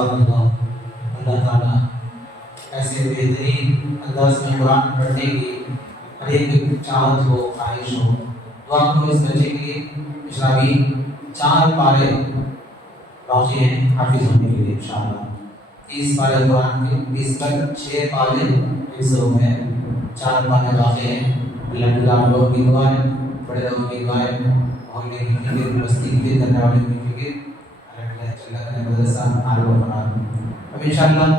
اللہ تعالیٰ ایسے بہترین انداز میں قرآن پڑھنے کی ہر ایک چاہت ہو، خواہش ہو. دعا کرو اس بچے کے اشرافی 4 پارے باقی ہیں حافظ ہونے کے لیے انشاءاللہ. 30 پارے قرآن کے 20 پر 6 پارے حفظ ہو گئے، 4 پارے باقی ہیں. اللہ تعالیٰ آپ لوگوں کی دعائیں، بڑے لوگوں کی دعائیں، محلے کی فکر، بستی کی فکر، کرنے والے کی فکر، اللہ نے مدرسہ عالم بنا. اب انشاءاللہ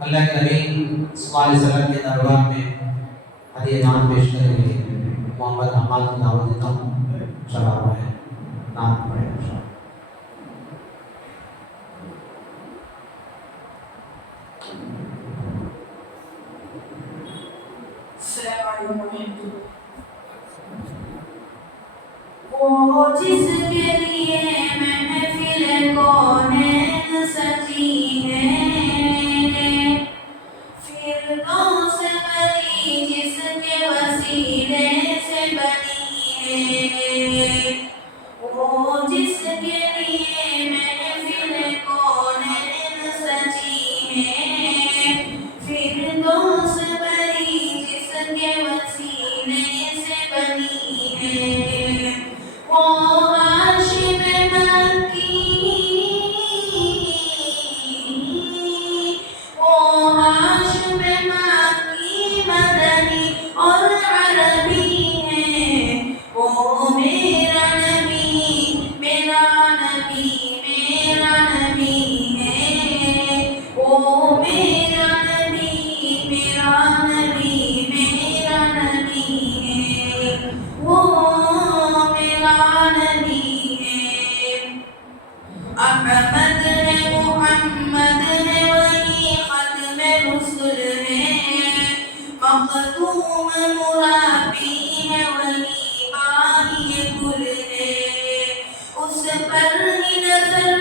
اللہ کے نبی صلی اللہ علیہ وسلم کے دربار میں ہدیہ نام پیش کریں گے. محمد احمد کو دعوت دیتا ہوں، انشاءاللہ ہے نام پڑھیں انشاءاللہ. السلام علیکم. وہ جس کے لیے محفل کونین سجی ہے، فردوس بری جس کے وسیلے سے بنی ہے. وہ جس کے لیے محفل کونین سجی ہے، فردوس بری جس کے وسیلے سے بنی ہے. وہ ہاشم مکی، وہ ہاشم مکی مدنی اور عربی ہے. وہ میرا نبی، میرا نبی، میرا نبی ہے. وہ میرا نبی، میرا نبی، میرا نبی ہے. وہ میرا نبی ہے. احمد ہے، محمد ہے، وہی ختم رسل ہے. مختوم مربی ہے، وہی باغی گل ہے. اس پر ہی نظر،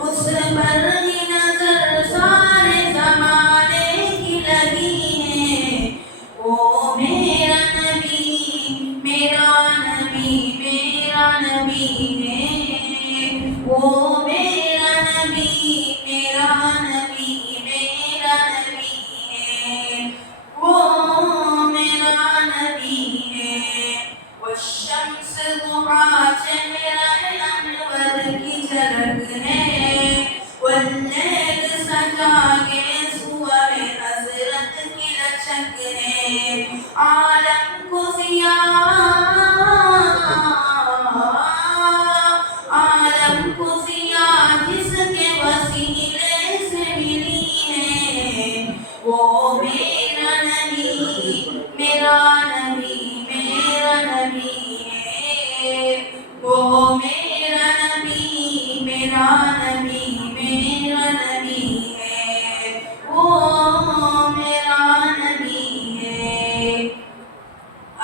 اس پر ہی نظر سارے زمانے کی لگی मेरा नबी मेरा नबी मेरा नबी है वो मेरा नबी मेरा नबी मेरा नबी है वो मेरा नबी है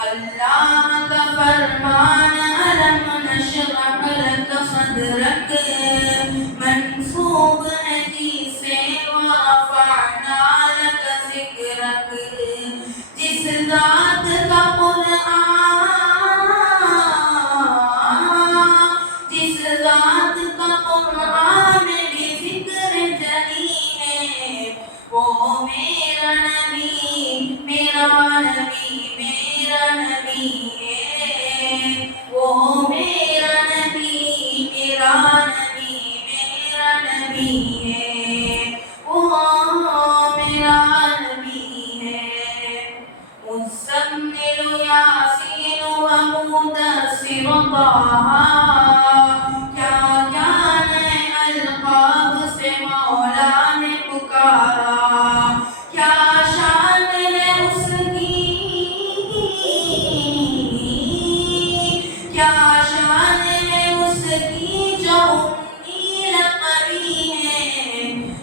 अल्लाह का फरमान अलम नशरह लक सदरक मंसूब है जिसे वरफ़अना लक ज़िक्रक जिस ज़ात का कुरान में ज़िक्र जली है वो मेरा नबी मेरा नबी मेरा नबी है वो मेरा नबी मेरा नबी मेरा नबी है वो मेरा नबी है मुज़म्मिल यासीन व मुदस्सिर ताहा क्या क्या नए अल्काब से मौला ने पुकारा क्या शान है उसकी क्या शान है उसकी जो उम्मी लक़बी है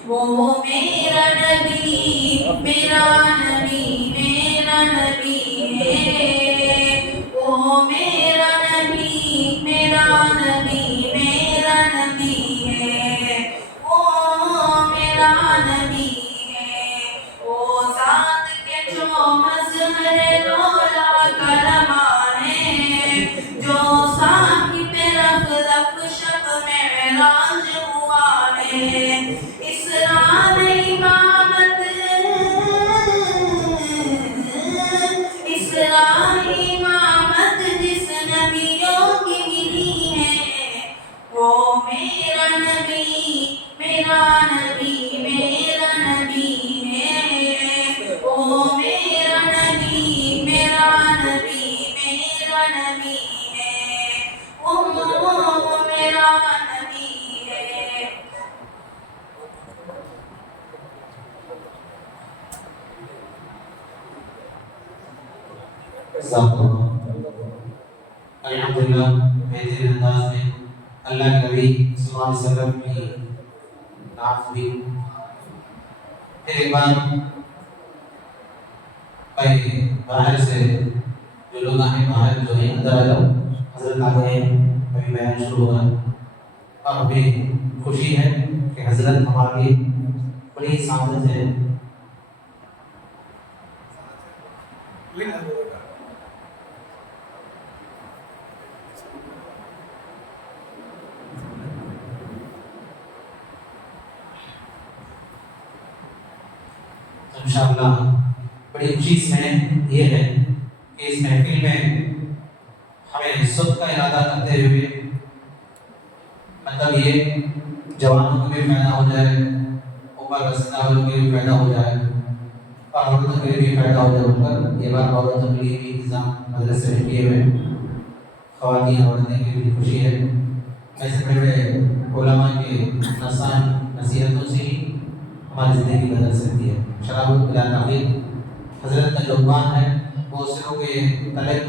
वो मेरा नबी मेरा नबी मेरा नबी है वो मेरा नबी मेरा नबी मेरा नबी है वो मेरा नबी है वो ज़ात के जो मज़हर रौला कलमा है जो साहिब रफ़ शब मेराज हुआ है इसरा में इमामत इसरा इमामत जिस नबियों की मिली है वो मेरा नबी मेरा नबी मेरा नबी है वो मेरा नबी मेरा नबी मेरा नबी है वो मेरा नबी है अल्हम्दुलिल्लाह बेहतरीन अंदाज में अल्लाह के नबी सल्लल्लाहु अलैहि वसल्लम की नात हुई। फिर एक बार भाई बाहर से जो लोग आए बाहर जो है अंदर आ जाओ, हजरत आ गए हैं, अभी बयान शुरू होगा और हमें खुशी है कि हजरत हमारी बड़ी सामत है। इंशाअल्लाह बड़ी खुशी इसमें ये है कि इस महफिल में हमें सब का इरादा करते हुए मतलब ये जवानों को भी फायदा हो जाए, ऊपर रसना वालों को भी फायदा हो जाए और औरतों को भी फायदा हो जाए। ऊपर ये बार औरतों के लिए भी इंतजाम मदरसे में किए हुए, ख़वातीन औरतें की भी खुशी है। ऐसे बड़े उलमा के नसीहतों से ही हमारी ज़िंदगी बदल सकती है। शराबत पिलाना हजरत का जुबान है वो सिरों के तलक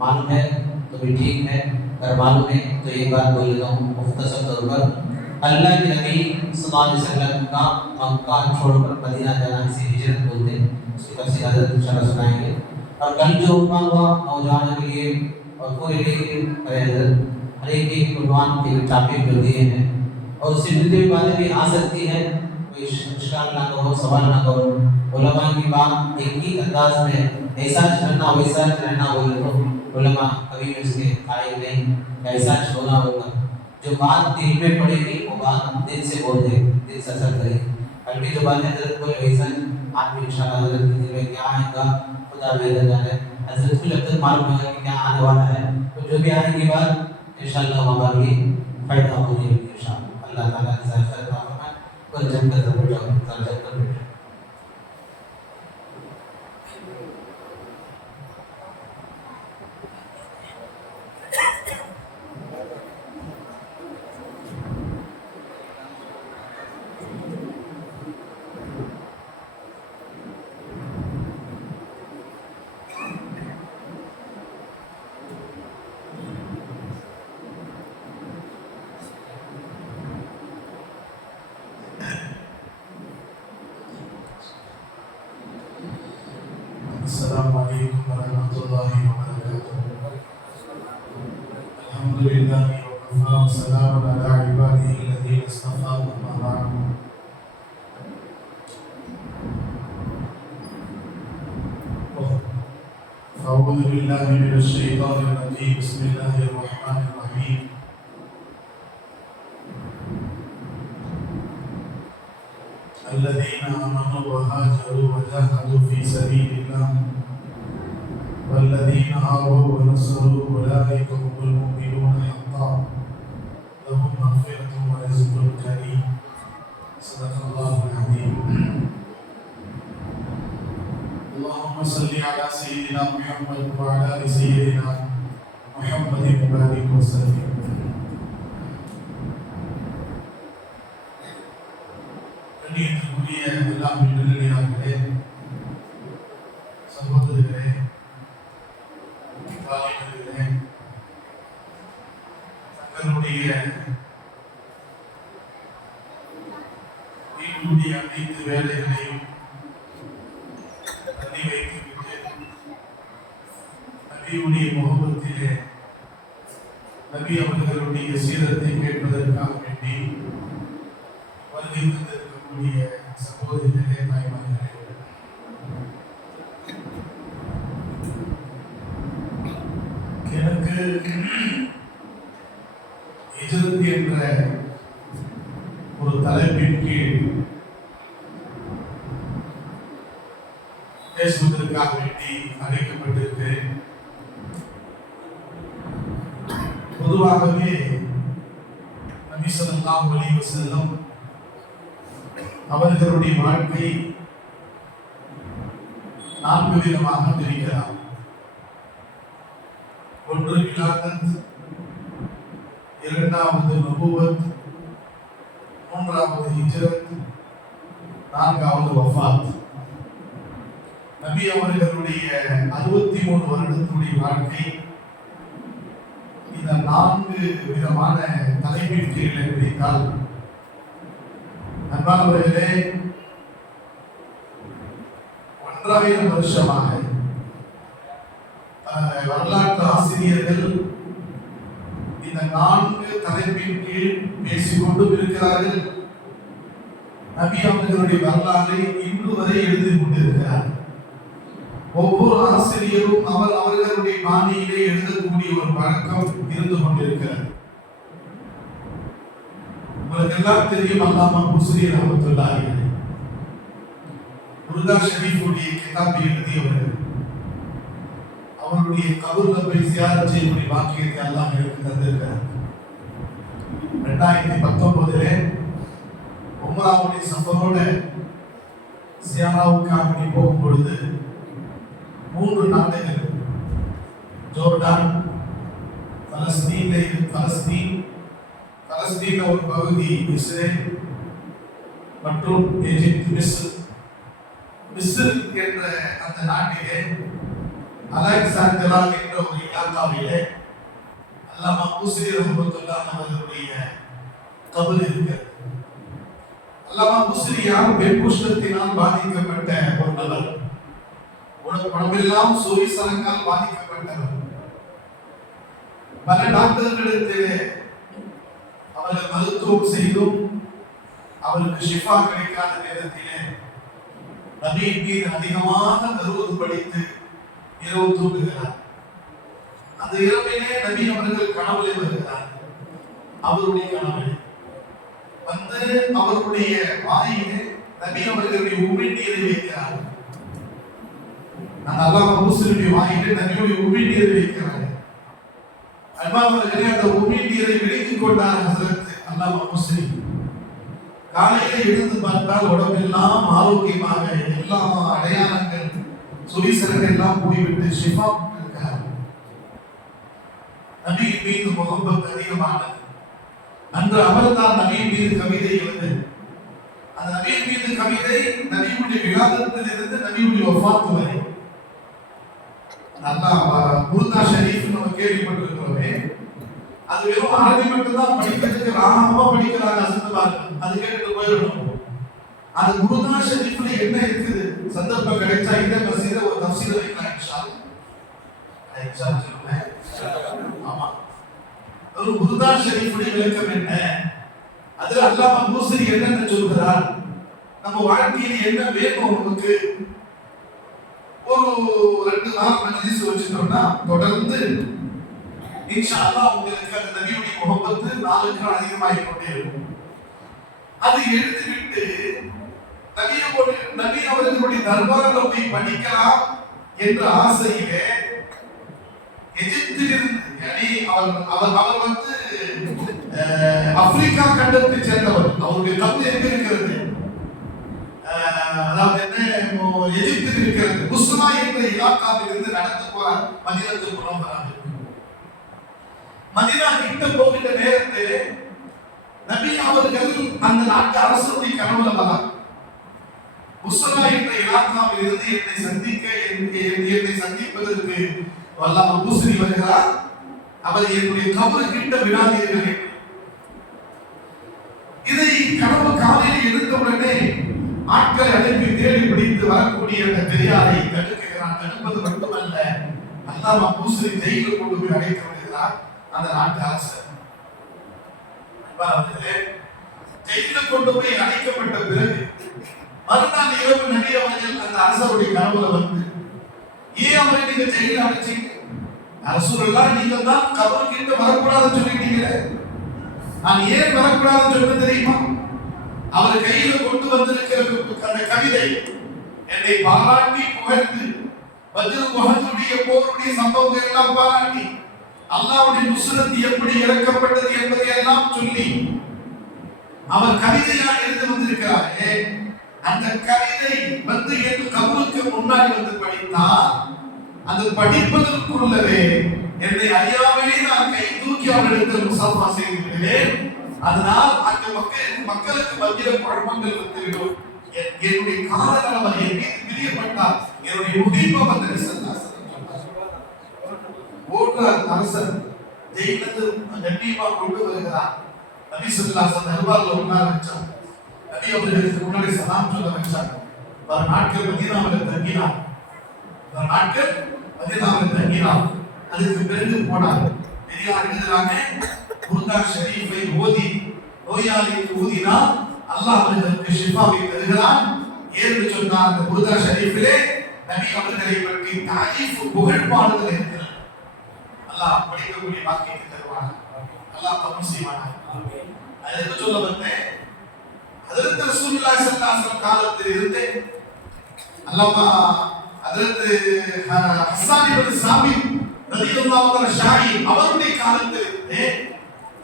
मालूम है तो भी ठीक है, अगर मालूम है तो एक बात बोल लेता हूँ मुख्तसर तौर पर। अल्लाह के नबी सल्लल्लाहु अलैहि वसल्लम का मक्का छोड़कर मदीना जाना इसे हिजरत बोलते हैं, उसकी तफसीर हजरत इंशाअल्लाह सुनाएंगे। और कल जो हुआ नौजवानों के लिए और पूरे लिए हर एक कुर्बान के टॉपिक जो दिए हैं और उससे जुड़ी हुई बातें भी आ सकती है, कोई इश्काल ना करो, सवाल ना करो। उलमा की बात एक ही अंदाज में ऐसा चलना वैसा रहना बोले तो उलमा कभी भी उसके कायल नहीं, ऐसा होना होगा। जो बात दिल में पड़ेगी वो बात दिल से बोल दे, दिल से असर करेगी। अगली जो बातें हजरत बोले वैसा आप भी इंशाअल्लाह हजरत के दिल में क्या आएगा खुदा बेहतर जाने। हजरत को जब तक मालूम होगा कि क्या आने वाला है तो जो भी आने की बात इंशाअल्लाह हमारा भी फायदा होगी इंशाअल्लाह। अल्लाह ताला की ज़ात पर जन्नत में बैठो, जन्नत में बैठो। السلام عليكم ورحمة الله وبركاته. الحمد لله وكفى وسلام على عباده الذين اصطفى أما بعد. أعوذ بالله من الشيطان الرجيم. بسم الله الرحمن الرحيم. الذين آمنوا وهاجروا وجاهدوا في سبيل الله والذين آووا ونصروا أولئك هم المؤمنون حقا لهم مغفرة ورزق كريم. صدق الله العظيم. اللهم صل على سيدنا محمد وعلى آل سيدنا محمد وبارك وسلم. கண்ணியத்திற்குரிய எல்லாம் நல்லடியார்களே, சகோதரர்களே, தாய்மார்களே, தங்களுடைய வீட்டுடைய அனைத்து வேலைகளையும் தள்ளி வைத்துவிட்டு நபியுடைய முகத்திலே நபி அவர்களுடைய சீரத்தை கேட்பதற்காக வேண்டி வருகை தந்திருக்கக்கூடிய சகோதரிகளே, தாய்மார்களே, எனக்கு ஹிஜ்ரத் என்ற ஒரு தலைப்பின் கீழ் பேசுவதற்காக வேண்டி அழைக்கப்பட்டிருக்கிறேன். பொதுவாகவே நபி ஸல்லல்லாஹு அலைஹி வஸல்லம் அவர்களுடைய வாழ்க்கை 4 விதமாக பிரிக்கலாம். ஒன்று விலாதத், இரண்டாவது நபுவத், மூன்றாவது ஹிஜ்ரத், நான்காவது வஃபாத். நபி அவர்களுடைய 63 வருடத்துடைய வாழ்க்கை இந்த 4 விதமான தலைப்பின் கீழே பிரித்தால், அன்பானவர்களே, 1000 வருஷமாக வரலாற்று ஆசிரியர்கள் இந்த 4 தலைப்பின் கீழ் பேசிக்கொண்டு இருக்கிறார்கள். நபி அவர்களுடைய வரலாறை இன்று வரை எழுதி கொண்டிருக்கிறார். ஒவ்வொரு ஆசிரியரும் அவர்களுடைய பாணியிலே எழுதக்கூடிய ஒரு பழக்கம் இருந்து கொண்டிருக்கிறது. உங்களுக்கு எல்லாம் தெரியும், அல்லாமா புஸ்ரி ரஹ்மத்துல்லாஹி அலைஹி உருதா ஷரீஃபுடைய கிதாபை எழுதியவர்கள். அவருடைய கபர்ல போய் சியாரத் செய்யக்கூடிய வாக்கியத்தை அல்லாஹ் எனக்கு தந்திருக்கிறார். 2019 உம்ராவுடைய சஃபரோட சியாராவுக்காக போகும் பொழுது 3 நாடுகள், ஜோர்டான், பலஸ்தீன் ஒரு பகுதி, இஸ்ரேல் மற்றும் எகிப்து, மிஸ்ர் என்ற அந்த நாட்டிலே அலெக்சாந்திரா என்ற ஒரு இலாக்காவிலே அல்லாமா புஸ்ரி ரஹ்மத்துல்லாஹி அவர்களுடைய கபர் இருக்கிறது. அல்லாமா புஸ்ரி யார்? வெண்குஷ்டத்தினால் பாதிக்கப்பட்ட ஒரு நபர். உடம்பெல்லாம் சோரிசலங்கால் பாதிக்கப்பட்டவர். பல டாக்டர்களுக்கு அவர்கள் மருத்துவம் செய்தும் அவருக்கு ஷிஃபா கிடைக்காத நேரத்திலே நபியின் மீது அதிகமாக தருவது படித்து இரவு தூங்குகிறார். அந்த இரவிலே நபி அவர்கள் கனவுலே வருகிறார். அவருடைய கனவு வந்து அவருடைய வாயிலே நபி அவர்களுடைய உமிழ்நீரை வைக்கிறார். அந்த அல்லாஹ் புஸ்ரியுடைய வாயிலே நபியுடைய உமிழ்நீரை வைக்கிறார். அன்பானவர்களே, அந்த உமிழ்நீரை விழுங்கிக் கொண்டார் ஹஸரத் அல்லாஹ் புஸ்ரி. காலையில எழுந்து பார்த்தால் உடம்பெல்லாம் ஆரோக்கியமாக எல்லா அடையாளங்கள் சுரிசலங்கள் எல்லாம் போய்விட்டு ஷிஃபா இருக்கிறார். நபியின் மீது முகப்பத் அதிகமானது. அன்று அவர்தான் நபியின் மீது கவிதை எழுது. அந்த நபியின் மீது கவிதை நபியுடைய விவாதத்தில் இருந்து நபியுடைய வஃபாத் வரை. குருதா ஷரீஃப் நம்ம கேள்விப்பட்டிருக்கிறோமே, அது வெறும் அரபி மட்டும் தான் படிக்கிறதுக்கு ராகமா படிக்கிறாங்க. அது கேட்டு போயிடணும். அது குருதா ஷரீஃப்ல என்ன இருக்குது? சந்தர்ப்பம் கிடைச்சா இந்த மசீத ஒரு தஃப்சீர் ஹதீஸ்ல வைக்கலாம் இன்ஷா அல்லாஹ். ஆமா, ஒரு புர்தா ஷரீஃபுடைய விளக்கம் என்ன, அதுல அல்லாஹ் பூசரி என்னன்னு சொல்கிறார், நம்ம வாழ்க்கையில் என்ன வேணும் நமக்கு, ஒரு 2 நாள் மஜ்லிஸ் வச்சுட்டோம்னா தொடர்ந்து இன்ஷா அல்லாஹ் உங்களுக்கு அந்த நபியுடைய முகப்பத்து நாளுக்கு நாள் அதிகமாகிக் கொண்டே இருக்கும். அது எடுத்துவிட்டு நபி அவர்களுடைய தர்பாரில் போய் படிக்கலாம் என்ற ஆசையிலே எகிப்திலிருந்து அவர் வந்து ஆப்பிரிக்கா கண்டத்தை சேர்ந்தவர். அவருடைய கப்பல் எங்க இருக்கிறது, அதாவது என்ன எகிப்தில் இருக்கிறது. புஸ்மா என்ற இலாக்காவில் இருந்து நடந்து போறார் மதீனத்துல் முனவ்வராவுக்கு. மதீனா கிட்ட போகிற நேரத்தில் நபி அவர்கள் அந்த நாட்டு அரசுடைய கனவுல வந்தார். புஸ்மா என்ற இலாக்காவில் இருந்து என்னை சந்திப்பதற்கு வல்லாஹ் பூசரி வருகிறார். அவர் என்னுடைய கபரு கிட்ட விடாதீர்கள். இதை கனவு காலையில் எழுந்தவுடனே ஆட்களை அழைத்து தேடி பிடித்து வரக்கூடிய அந்த பெரியாரை தடுக்கிறார். தடுப்பது மட்டுமல்ல, அல்லாஹ் பூசரி ஜெயிலில் கொண்டு போய் அடைத்து விடுகிறார் அந்த நாட்டு அரசர். ஜெயிலில் கொண்டு போய் அடைக்கப்பட்ட பிறகு மறுநாள் இரவு நபி அவர்கள் அந்த அரசருடைய கனவுல வந்து, ஏன் அவரை நீங்க ஜெயிலில் அடைச்சீங்க, அரசூரெல்லாம் நீங்க தான் கபர் கிட்ட வரக்கூடாதுன்னு சொல்லிட்டீங்களே, நான் ஏன் வரக்கூடாதுன்னு சொன்னது தெரியுமா, அவர் கையில கொண்டு வந்திருக்கிற அந்த கவிதை என்னை பாராட்டி புகழ்ந்து பத்ர் உஹதுடைய போருடைய சம்பவங்கள் எல்லாம் பாராட்டி அல்லாஹ்வுடைய நுஸ்ரத் எப்படி இறக்கப்பட்டது என்பதை எல்லாம் சொல்லி அவர் கவிதையாக எழுதி வந்திருக்கிறாரே, அந்த கவிதை வந்து என் கபருக்கு முன்னாடி வந்து படித்தால் அந்த படிப்பதற்குள்ளவே என்னை அறியாமலே நான் கை தூக்கி அவரிடத்தில் முசாஃபா செய்து விடுவேன். அதனால் அந்த மக்களுக்கு மத்திய குழப்பங்கள் வந்துவிடும். என்னுடைய காதல் அவர் என் மீது பிரியப்பட்டார், என்னுடைய முடிப்பை வந்து ஓடுறார் அரசர். ஜெயிலிருந்து கண்ணியமா கொண்டு வருகிறார். நபி ஸல்லல்லாஹு அலைஹி தர்பார்ல உட்கார வச்சார். நபி அவர்களுக்கு முன்னாடி சலாம் சொல்ல வச்சார். பல நாட்கள் மதீனாவில் தங்கினார். அதுக்கு பிறகு போனார். பெரியார் எழுதுறாங்க, புர்தா ஷரீஃபை ஓதி நோயாளிக்கு ஊதினா அல்லாஹ் அவர்களுக்கு ஷிஃபாவை தருகிறான் என்று சொன்னார். அந்த புர்தா ஷரீஃபிலே நபி அவர்களை பற்றி தாரீஃப் புகழ்பாடுகள் இருக்கிறது. அல்லாஹ் படிக்கக்கூடிய வாக்கியத்தை தருவான். அல்லாஹ் கபூல் செய்வான். அதுக்கு சொல்ல வந்தேன், ஹஜ்ரத் ரசூலுல்லாஹி ஸல்லல்லாஹு அலைஹி வஸல்லம் காலத்தில் இருந்து அல்லாஹ் ஹஜ்ரத் ஹஸ்ஸான் இப்னு சாபித் ரலியல்லாஹு தஆலா ஷாஹி அவருடைய காலத்திலிருந்து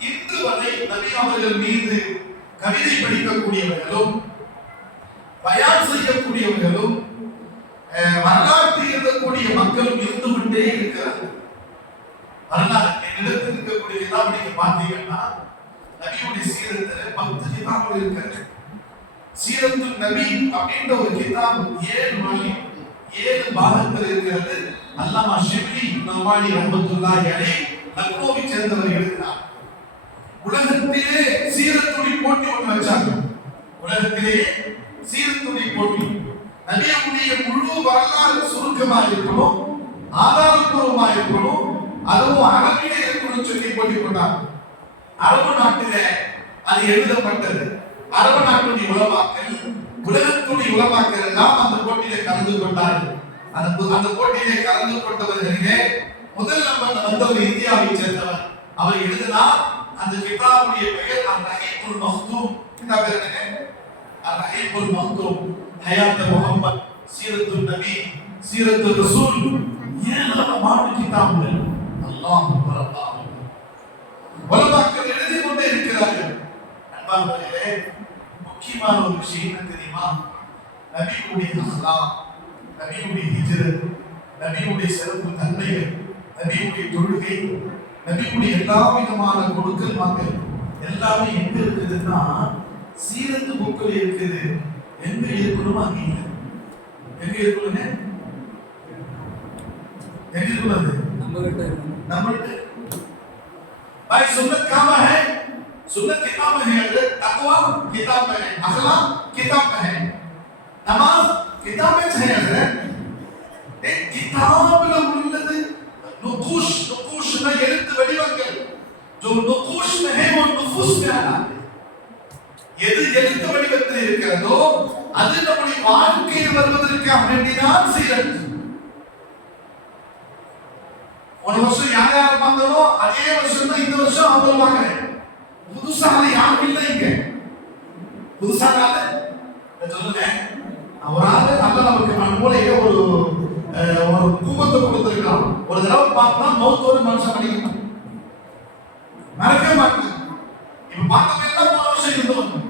இன்று வரை நபி அவர்கள் மீது கவிதை படிக்கக்கூடியவர்களும் பயான் செய்யக்கூடியவர்களும் வரலாற்று எழுதக்கூடிய மக்களும் இருந்து கொண்டே இருக்கிறார்கள். வரலாறு என்னிடத்தில் இருக்கக்கூடிய கிதாப் நீங்க பார்த்தீங்கன்னா நபியுடைய சீரத்துல 10 கிதாபுகள் இருக்கிறது. சீரத்துல் நபி அப்படின்ற ஒரு கிதாப் 7 வால்யூம் 7 பாகத்தில் இருக்கிறது. அல்லாமா ஷிப்லி நவானி ரஹ்மத்துல்லாஹி அலைஹி லக்னோவை சேர்ந்தவர் எழுதினார். உலகத்திலே சீரத்துடைய போட்டி ஒன்று வச்சாங்க. உலகத்திலே சீரத்துடைய போட்டி, நபியுடைய முழு வரலாறு சுருக்கமாக இருக்கணும், ஆதாரப்பூர்வமாக இருக்கணும், அதுவும் அரபிலே இருக்கணும்னு சொல்லி போட்டி போட்டாங்க. அரபு நாட்டிலே அது எழுதப்பட்டது. அரபு நாட்டுடைய உலமாக்கள், உலகத்துடைய உலமாக்கள் எல்லாம் அந்த போட்டியிலே கலந்து கொண்டார்கள். அந்த போட்டியிலே கலந்து கொண்டவர்களிலே முதல் நம்பர் வந்தவர் இந்தியாவை சேர்ந்தவர். அவர் எழுதினார். அந்த கிதாபுடைய பெயர் அர்-ரஹீகுல் மக்தூம். கிதாப் என்ன? அர்-ரஹீகுல் மக்தூம், ஹயாத் முஹம்மத், சீரத்துன் நபி, சீரத்துர் ரசூல். ஏராளமான கிதாபுகள். அல்லாஹ் அக்பர். உலமாக்கள் எழுதி கொண்டே இருக்கிறார்கள். அன்பானவர்களே, முக்கியமான ஒரு விஷயம் என்ன தெரியுமா? நபியுடைய அஹ்லாக், நபியுடைய ஹிஜ்ரத், நபியுடைய சிறப்பு தன்மைகள், நபியுடைய தொழுகை, நபியுடைய எல்லா விதமான கொடுக்கல் வாங்கல் எல்லாமே எங்க இருக்குதுன்னா சீரத்து புக்கில் இருக்குது. எங்க இருக்கணுமோ அங்க இல்லை. எங்க இருக்கணுங்க? எங்க இருக்கணும்? நம்மள்ட்ட भाई सुन्नत कहाँ है? सुन्नत किताब में है, तकवा किताब में है, अखलाक किताब में है, नमाज किताब में है। एक हुस्न है वो नुफूस में आना है. எது எழுத்து வடிவத்தில் இருக்கிறதோ அது நம்முடைய வாழ்க்கையில் வருவதற்காக வேண்டிதான் சீரத். ஒரு வருஷம் யார் யார் வந்தாலோ அதே வருஷம் தான் இந்த வருஷம் அமல்வாங்க. புதுசாக யாரும் இல்லை இங்க. புதுசாக சொல்லுங்க, ஒரு ஆளு அல்ல நமக்கு நம்ம மூளையில ஒரு கூபத்தை கொடுத்திருக்கலாம். ஒரு தடவை பார்த்தா மௌத்தோடு மனுஷன் பண்ணிக்கணும், மறக்க மாட்டாங்க. இப்ப பார்த்தவங்க எல்லாம் போன வருஷம் இருந்தவங்க.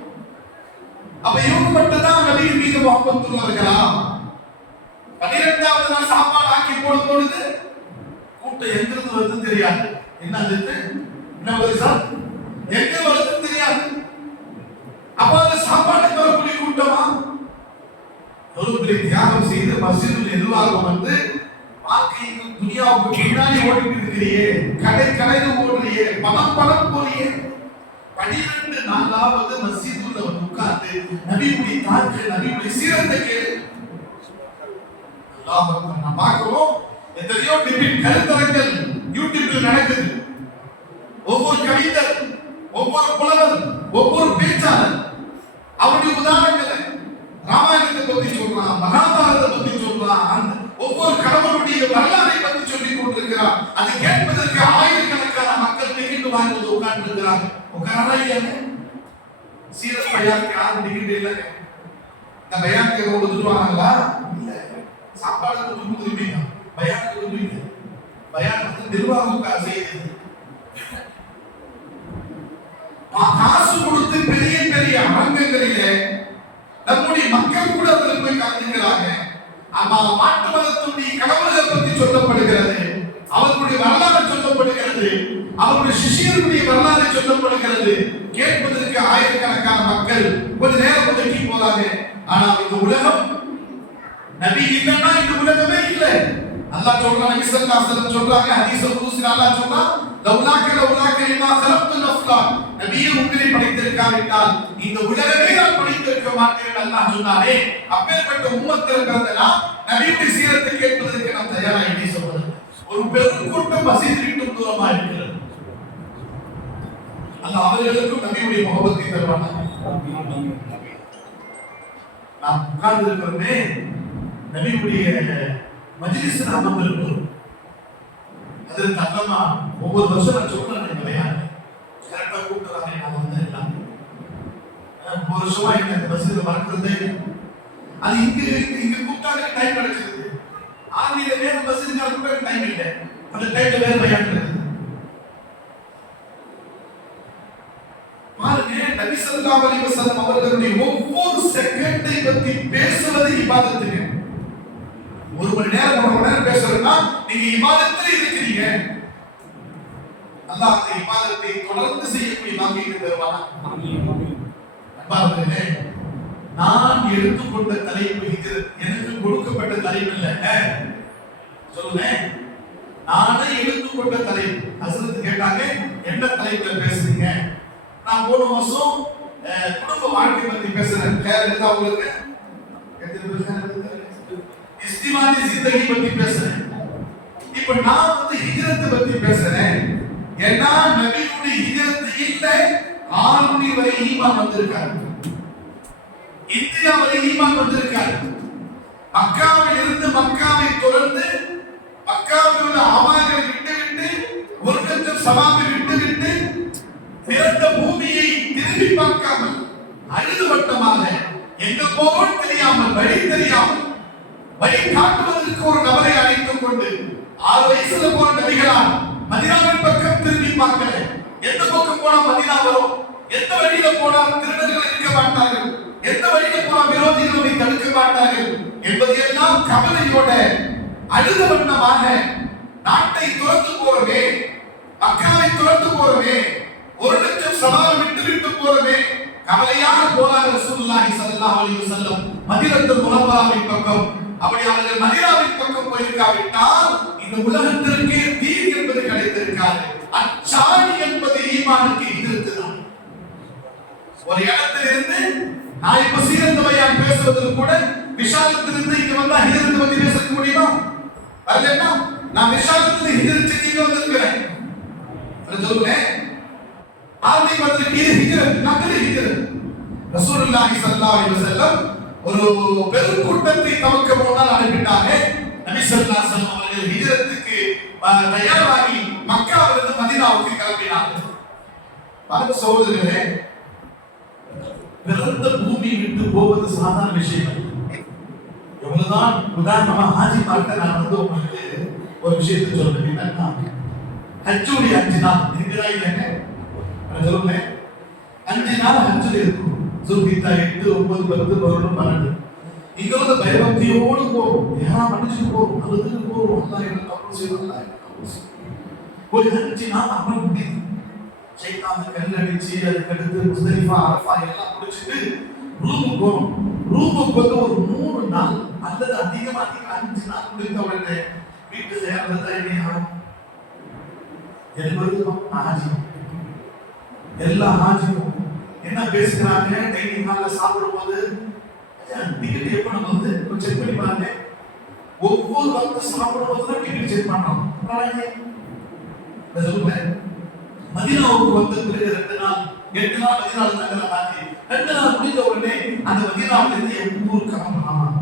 அப்ப இவங்க மட்டும் தான் நபியின் மீது முகமத்துள்ளவர்களா? 12வது நாள் சாப்பாடு ஆக்கி போடும் பொழுது கூட்டம் எங்கிருந்து வருது தெரியாது. என்ன சார் எங்க வருது தெரியாது. அப்ப அந்த சாப்பாட்டுக்கு வரக்கூடிய கூட்டமா எவ்வளவு பெரிய தியாகம் செய்து மஸ்ஜிதுல் நிர்வாகம் வந்து வாழ்க்கைக்கு துனியாவுக்கு பின்னாடி ஓடிட்டு இருக்கிறியே, கடையில ஓடுறியே, பணம் போறியே. 12 நாளாவது மஸ்ஜிதுல உட்கார்ந்து நபியுடைய தாக்கு நபியுடைய சீரத்தை கேளு. அல்லாஹ் அக்பர். நான் பார்க்கிறோம் எத்தனையோ டிபேட் கருத்தரங்கள் யூடியூப்ல நடக்குது. ஒவ்வொரு கவிஞர், ஒவ்வொரு புலவர், ஒவ்வொரு பேச்சாளர் அவருடைய உதாரணங்களை ராமாயணத்தை பத்தி சொல்றான், மகாபாரதத்தை பத்தி சொல்றான், ஒவ்வொரு கடவுளுடைய வரலாறை பத்தி சொல்லிக் கொண்டிருக்கிறார். அதை கேட்பதற்கு ஆயிரக்கணக்கான மக்கள் டிக்கெட் வாங்கி உட்கார்ந்து இருக்கிறாங்க. உட்காரா இல்லையாங்க? சீரத் பையானுக்கு யாரும் டிக்கெட் இல்லைங்க. இந்த பையானுக்கு கொடுத்துருவாங்களா? இல்ல. சாப்பாடு கொடுத்துருப்பீங்க, பையானுக்கு கொடுத்துருவீங்க. பயானுக்கு நிர்வாகம் செய்யுது. காசு கொடுத்து பெரிய பெரிய அரங்கங்களிலே நம்முடைய மக்கள் கூட அதில் போய் கலந்துக்கிறாங்க. மாட்டு மதத்துடைய கடவுளை பற்றி சொல்லப்படுகிறது, அவர்களுடைய வரலாறு சொல்லப்படுகிறது, அவருடைய சிஷியர்களுடைய வரலாறு சொல்லப்படுகிறது. கேட்பதற்கு ஆயிரக்கணக்கான மக்கள் கொஞ்ச நேரம் ஒதுக்கி போறாங்க. ஆனால் இந்த உலகம் நபி இல்லைன்னா இந்த உலகமே இல்லை. அல்லாஹ் சொல்றான், நபி ஸல்லல்லாஹு அலைஹி வஸல்லம் சொல்றாங்க, ஹதீஸ் குத்ஸில அல்லாஹ் சொல்றான், லவ்லாக்க லிமா ஸலப்துல் அஃப்லாக், நபியே உங்களை படைத்திருக்காவிட்டால் இந்த உலகமே நான் படைத்திருக்க மாட்டேன் அல்லாஹ் சொன்னாரே. அப்பேற்பட்ட உம்மத்தில் பிறந்தனா நபியுடைய சீரத்தை கேட்பதற்கு நாம் தயாராக இல்லை சொல்றது. ஒரு பெருங்கூட்டம் மசீதிக்கும் தூரமா இருக்கிறது. அல்லாஹ் அவர்களுக்கும் நபியுடைய முகப்பத்தை தருவாங்க. நாம் உட்கார்ந்து இருக்கிறோமே, நபியுடைய மஜ்லிஸ் நாம இருக்கிறோம். அதில் தள்ளமா ஒவ்வொரு வருஷம் நான் சொல்றேன் இல்லையா, கரெக்டா கூப்பிடுறாங்க. நான் வந்து எல்லாம் ஒரு வருஷமா இந்த பஸ்ஸில் மறக்கிறதே. அது இங்க கூப்பிட்டாலே டைம் கிடைச்சிருது. ஆர்மியில வேற பஸ்ஸுக்கு கூப்பிட்டா டைம் இல்லை, அந்த டைம்ல வேற பையன் இருக்குது. பாருங்க, நபி ஸல்லல்லாஹு அலைஹி வஸல்லம் அவர்களுடைய ஒவ்வொரு செகண்டை பத்தி பேசுவது இபாதத்துங்க. ஒரு மணி நேரம் 1 மணி நேரம் பேசுறதுன்னா நீங்க இபாதத்துல இருக்கிறீங்க. அல்லாஹ் அந்த இபாதத்தை தொடர்ந்து செய்யக்கூடிய பாக்கியத்தை தருவானா? அன்பானவர்களே, நான் எடுத்துக்கொண்ட தலைப்பு இது எனக்கு கொடுக்கப்பட்ட தலைப்பு இல்ல. சொல்லுங்க, நானே எடுத்துக்கொண்ட தலைப்பு. ஹஸ்ரத் கேட்டாங்க, என்ன தலைப்புல பேசுறீங்க? நான் போன வருஷம் குடும்ப வாழ்க்கை பத்தி பேசுறேன். வேற எதாவது உங்களுக்கு இஸ்திமானி ஜிந்தகி பத்தி பேசுறேன். இப்ப நான் வந்து ஹிஜ்ரத் பத்தி பேசுறேன். ஏன்னா நபியுடைய ஹிஜ்ரத் இல்ல, ஆளுநி வரை ஈமான் வந்திருக்காரு, இந்தியா வரை ஈமான் வந்திருக்காரு. மக்காவில் இருந்து மக்காவை தொடர்ந்து மக்காவில் உள்ள ஆமார்களை விட்டு ஒரு லட்சம் சவாபை விட்டு பிறந்த பூமியை திரும்பி பார்க்காமல் அழுது வட்டமாக எங்க போவோம் தெரியாமல் வழி தெரியாமல் வழி காட்டுவதற்கு ஒரு நபரை அழைத்துக் கொண்டு 6 வயசுல போற நபிகளால் மதீனாவின் பக்கம் திரும்பி பார்க்கல. எந்த பக்கம் போனா மதீனா வரும், எந்த வழியில போனா திருடர்கள் இருக்க மாட்டார்கள், எந்த வழியில போனா விரோதிகளை தடுக்க மாட்டார்கள் என்பதையெல்லாம் கவலையோட அழுத வண்ணமாக நாட்டை துறந்து போறவே, மக்காவை துறந்து போறவே, 1 லட்சம் சவால் விட்டு போறவே கவலையாக போனார் ரசூலுல்லாஹி ஸல்லல்லாஹு அலைஹி வஸல்லம் மதீனத்துல் முனவ்வராவின் பக்கம். அப்படி அவர்கள் மதீனாவின் பக்கம் போயிருக்காவிட்டால் இந்த உலகத்திற்கே தீன் என்பது கிடைத்திருக்காது. அச்சாணி என்பது ஈமானுக்கு எதிர்த்துதான். ஒரு இடத்திலிருந்து நான் இப்ப சீரத் பயான் பேசுவதற்கு கூட விஷாலத்திலிருந்து இங்க வந்தா ஹிஜ்ரத் பத்தி பேச முடியுமா? வரலன்னா நான் விஷாலத்துல ஹிஜ்ரத் செஞ்சு வந்திருக்கிறேன். சொல்லுங்க, ஆரம்பிப்பதற்கு இது ஹிஜ்ரத், நகல் ஹிஜ்ரத். ரசூலுல்லாஹி ஸல்லல்லாஹு அலைஹி வஸல்லம் ஒரு பெரும் கூட்டத்தை தமக்கு முன்னால் அனுப்பினாங்க. நபி ஸல்லல்லாஹு அலைஹி வஸல்லம் அவர்கள் ஹிஜ்ரத்துக்கு தயாராகி மக்காவிலிருந்து மதீனாவுக்கு கிளம்பினார்கள். பாருங்க சகோதரர்களே, பிறந்த பூமி விட்டு போவது சாதாரண விஷயம் அல்ல. எவ்வளவுதான் உதாரணமா ஹாஜி பார்க்க நான் உங்களுக்கு ஒரு விஷயத்தை சொல்றேன். என்னன்னா, ஹஜ்ஜுடைய 5 நாள் இருக்கிறா இல்லைங்க, சொல்லுங்க. 5 நாள் ஹஜ்ஜில் இருக்கும். சுல்ஹிஜ்ஜா 8, 9, 10, 11, 12. இங்க வந்து பயபக்தியோடு போகும். யாரா மன்னிச்சுட்டு போகும், அழுதுட்டு போகும். அல்லாஹ் எனக்கு கபூல் செய்வான். ஒரு 5 நாள் அமல் முடியுது. ஷைத்தான கல்லடிச்சு அதுக்கடுத்து முஸ்தலிஃபா அரஃபா எல்லாம் முடிச்சிட்டு ரூமுக்கு போகும். ரூமுக்கு வந்து ஒரு 3 நாள் அல்லது அதிகமா 5 நாள் முடிந்த உடனே வீட்டு சேர்ந்ததா இல்லையா எல்லா ஹாஜியும் என்ன பேசுறாங்க, டைனிங் ஹால்ல சாப்பிடும் போது டிக்கெட் எப்ப நம்ம வந்து செக் பண்ணி பாருங்க. ஒவ்வொரு வக்து சாப்பிடும் போது தான் டிக்கெட் செக் பண்றோம். சொல்லுங்க, மதீனாவுக்கு வந்து பிறகு 2 நாள் 8 நாள் மதீனாவுக்கு தங்கலாம் மாத்தி 2 நாள் முடிந்த உடனே அந்த மதீனாவுல இருந்து எவ்வளவு கிளம்பலாம்.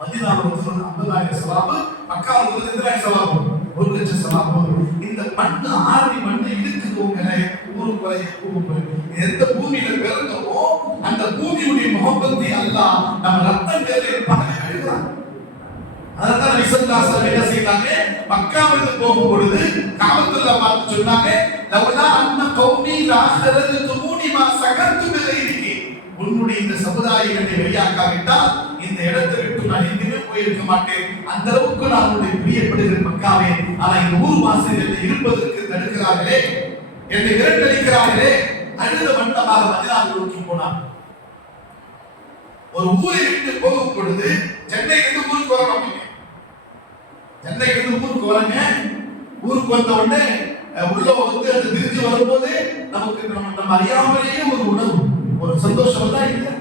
மதீனாவுல வந்து 50,000 சவாபு, மக்காவுல வந்து 2,000 சவாபு, 1,00,000 சவாபு. இந்த மண்ணு ஆறி மண்ணு இருக்குதுங்களே, ஊருக்கு எந்த பூமியில பிறந்தோமோ அந்த பூமியுடைய முகப்பத்தி அல்லாஹ் நம்ம ரத்தங்களில் பகை எழுதுறான். அதனால நபி ஸல்லல்லாஹு அலைஹி வஸல்லம் என்ன செய்தாங்க, மக்காவிலிருந்து போகும் பொழுது காபத்துல்லாஹ் பார்த்து சொன்னாங்க, லவ்லா அன்ன கௌமி லஅஹரஜதுமூனி மா சகர்து பிகைரிகி. உன்னுடைய இந்த சமுதாயம் என்னை வெளியாக்காவிட்டால் இந்த இடத்தை விட்டு நான் எங்கேயுமே போயிருக்க மாட்டேன். அந்த அளவுக்கு நான் உன்னை பிரியப்படுகிற மக்காவே. ஆனா இந்த ஊர் வாசிகள் இருப்பதற்கு தடுக்கிறார்களே, என்னை விரட்டளிக்கிறார்களே. அழுத மண்டமாக மதீனாவை நோக்கி போனான். ஒரு ஊரை விட்டு போகும் பொழுது சென்னையிலிருந்து ஊருக்கு வரணும். சென்னையிலிருந்து ஊருக்கு வரங்க. ஊருக்கு வந்த உடனே உள்ள வந்து அது திருச்சி வரும்போது நமக்கு நம்ம அறியாமலேயே ஒரு உணர்வு, ஒரு சந்தோஷம் தான் இல்லை.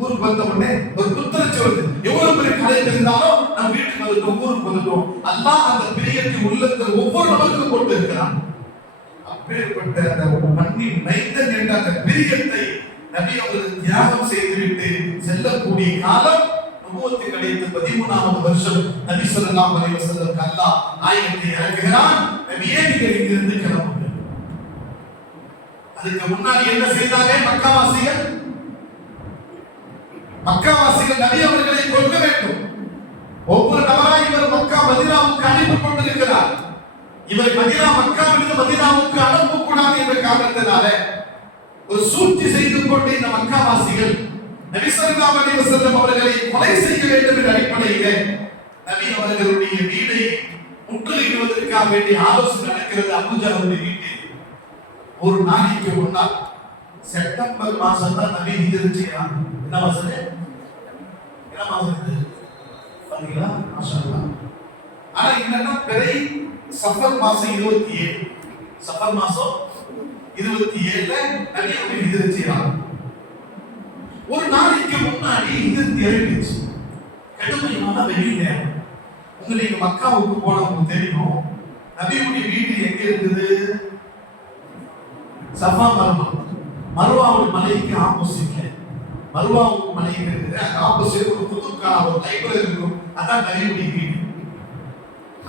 ஊருக்கு வந்த உடனே ஒரு புத்துணர்ச்சி வருது. எவ்வளவு பெரிய கதை இருந்தாலும் நம்ம வீட்டுக்கு வந்துட்டோம், ஊருக்கு வந்துட்டோம். அல்லாஹ் அந்த பிரியத்தை உள்ளத்தில் ஒவ்வொரு நபருக்கும் கொண்டு இருக்கிறான். அப்பேற்பட்ட அந்த மண்ணின் மைந்தன் என்ற அந்த பிரியத்தை நபி அவர்கள் தியாகம் செய்துவிட்டு செல்லக்கூடிய காலம் நுபுவத்து கிடைத்த 13வது வருஷம் நபி ஸல்லல்லாஹு அலைஹி வஸல்லம் அல்லாஹ் ஆயத்தை இறக்குகிறான். நபியே நீங்கள் இங்கிருந்து கிளம்புங்க. அதுக்கு முன்னாடி என்ன செய்தாங்க மக்காவாசிகள்? மக்காவாசிகள் நபி அவர்களை கொல்ல வேண்டும். ஒவ்வொரு நபராய் இவர் மக்கா மதீனாவுக்கு அனுப்பி கொண்டிருக்கிறார். இவர் மக்காவிலிருந்து மதீனாவுக்கு அனுப்பக்கூடாது என்ற காரணத்தினால ஒரு சூழ்ச்சி செய்து கொண்டு இந்த மக்காவாசிகள் நபி ஸல்லல்லாஹு அலைஹி வஸல்லம் அவர்களை கொலை செய்ய வேண்டும் என்ற அடிப்படையிலே நபி அவர்களுடைய வீடை முற்றுகையிடுவதற்காக வேண்டிய ஆலோசனை நடக்கிறது. அபூஜஹலுடைய வீட்டில் ஒரு நாளைக்கு முன்னால் செப்டம்பர் மாசம் தான் நபி ஹிஜ்ரத் செய்யறாங்க. என்ன மாசம் இது? பாத்தீங்களா? மாஷா அல்லாஹ். ஆனா என்னன்னா பிறை சஃபர் மாசம் 27, சஃபர் மாசம் 27ல நபி அவர்கள் ஹிஜ்ரத் செய்யறாங்க. ஒரு நாளைக்கு முன்னாடி ஹிஜ்ரத் இறங்கிச்சு. கடுமையான வெயில் நேரம். உங்களுக்கு மக்காவுக்கு போனவங்க தெரியும், நபியுடைய வீடு எங்க இருக்குது? சஃபா மர்வா, மர்வாவுடைய மலைக்கு ஆப்போசிட்ல, மர்வாவுக்கு மலை இருக்குது. அந்த ஆப்போசிட் ஒரு குதுப்கான ஒரு லைப்ரரி இருக்கும். அதான் நபியுடைய வீடு.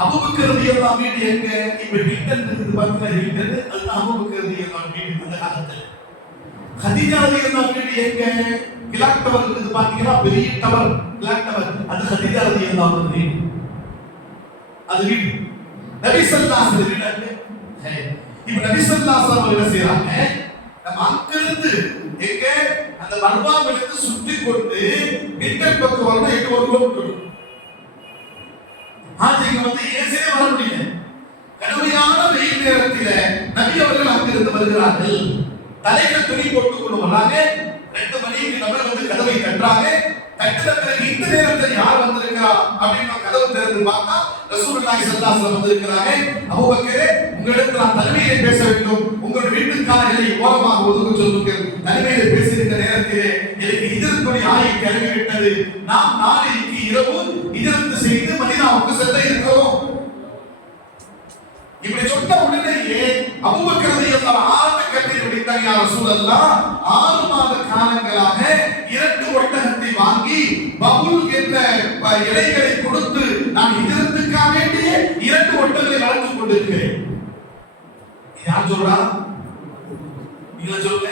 அபூபக்கர் ரலியல்லாஹு வீடு எங்க? இப்ப ஹில்டன் இருக்குது பாத்தீங்களா, ஹில்டன் அதுதான் அபூபக்கர் ரலியல்லாஹு வீடு அந்த காலத்துல. கதீஜா ரலியல்லாஹு வீடு எங்க? கிளாக் டவர் இருக்குது பாத்தீங்களா, பெரிய டவர், கிளாக் டவர், அது கதீஜா ரலியல்லாஹு வீடு. அது வீடு நபி ஸல்லல்லாஹு அலைஹி வஸல்லம் வீடு. இப்ப நபி ஸல்லல்லாஹு அலைஹி வஸல்லம் என்ன செய்றாங்க, நம்ம அங்கிருந்து எங்க அந்த மர்வாவிலிருந்து சுற்றி கொண்டு ஹில்டன் பக்கம் வரணும். 8 கிலோமீட்டர். ஹாஜிங்க வந்து ஏசிலே வர முடியல. கடுமையான வெயில் நேரத்தில நபி அவர்கள் அங்கிருந்து வருகிறார்கள். தலையில துணி போட்டுக் கொண்டு வராங்க. 2 மணிக்கு நபர் வந்து கதவை தட்டுறாங்க. தட்டின பிறகு இந்த நேரத்தில் யார் வந்திருக்கா அப்படின்னு கதவு திறந்து பார்த்தா ரசூலுல்லாஹி ஸல்லல்லாஹு அலைஹி வஸல்லம் வந்திருக்கிறாங்க. அபூபக்கரே, உங்களிடத்தில் நான் தனிமையிலே பேச வேண்டும். உங்கள் வீட்டுக்காரர்களை ஓரமாக ஒதுங்க சொல்லுங்கள். தனிமையிலே பேசுகின்ற நேரத்திலே எனக்கு ஹிஜ்ரத்துடைய ஆயத்து இறங்கிவிட்டது. நாம் நாளைக்கு இரவு ஹிஜ்ரத் செய்து மதீனாவுக்கு செல்ல இருக்கிறோம். இப்படி சொன்ன உடனேயே அபூபக்கர் ரலியல்லாஹு ஆழ்ந்த கண்ணீர் வடித்தார். கேட்டாங்க, யா ரசூலல்லாஹ் 6 மாத காலங்களாக 2 ஒட்டகத்தை வாங்கி பவுல் என்ற இலைகளை கொடுத்து நான் ஹிஜ்ரத்துக்காக வேண்டிய 2 ஒட்டகங்களை வளர்த்து கொண்டிருக்கிறேன். யார் சொல்றா? நீங்க சொல்லுங்க.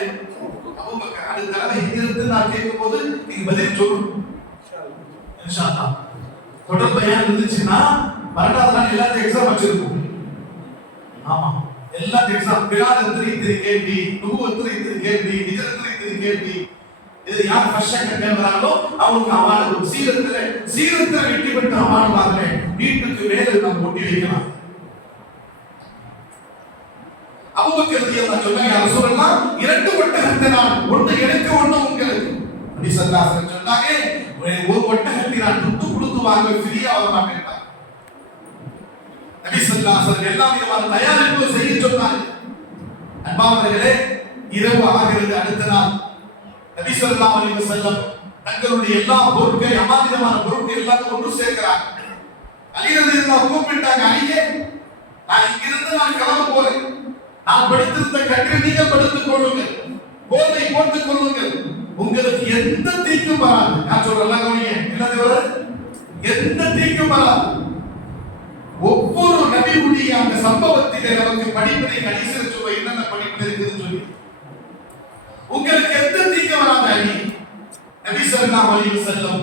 அபூபக்கர் அடுத்த தடவை ஹிஜ்ரத்து நான் கேட்கும்போது நீங்க பதில் சொல்லணும் இன்ஷா அல்லாஹ். தொடர் பயான் இருந்துச்சுன்னா 12வது நாள் எல்லாத்தையும் எக்ஸாம் வச்சிருக்கோம். ஆமா, எல்லாத்தையும் எக்ஸாம். பிலாதத்துல இத்தனை கேள்வி, நுபுவத்துல இத்தனை கேள்வி, ஹிஜ்ரத்துல இத்தனை கேள்வி. இது யார் ஃபர்ஸ்ட் செகண்ட் வராங்களோ அவங்களுக்கு அவார்டு. சீரத்துல வெற்றி பெற்ற அவார்டு வாங்கல வீட்டுக்கு மேல நம்ம ஒட்டி வைக்கலாம். அபூபக்கர் ரலியல்லாஹு சொன்னாங்க, யா ரசூலல்லாஹ் 2 ஒட்டகத்தை நான், ஒன்று எனக்கு ஒன்று உங்களுக்கு. நபி ஸல்லல்லாஹு அலைஹி வஸல்லம் சொன்னாங்க, ஒரு ஒட்டகத்தை நான் துட்டு கொடுத்து வாங்க ஃப்ரீயா வர மாட்டேன். நபி ஸல்லல்லாஹு அலைஹி வஸல்லம் எல்லா விதமான தயாரிப்பு செய்ய சொன்னாங்க. அன்பானவர்களே, இரவு ஆகிறது. அடுத்த நாள் நபி ஸல்லல்லாஹு அலைஹி வஸல்லம் தங்களுடைய எல்லா பொருட்கள், அமானிதமான பொருட்கள் எல்லாத்தையும் ஒன்று சேர்க்கிறாங்க. அலி ரலியல்லாஹு கூப்பிட்டாங்க, அலியே நான் இங்கிருந்து நான் கிளம்ப போறேன். நான் படுத்திருந்த கட்டில் நீங்கள் படுத்துக் கொள்ளுங்கள், போர்வை போட்டுக் கொள்ளுங்கள், உங்களுக்கு எந்த தீக்கும் வராது. நான் சொல்றேன் கவனிங்க, என்னது வராது? எந்த தீக்கும் வராது. ஒவ்வொரு நபியுடைய அந்த சம்பவத்திலே நமக்கு படிப்பினை கடைசியில் சொல்ல என்னென்ன படிப்பினை இருக்குதுன்னு சொல்லி, உங்களுக்கு எந்த தீங்கும் வராது. அலி நபி ஸல்லல்லாஹு அலைஹி வஸல்லம்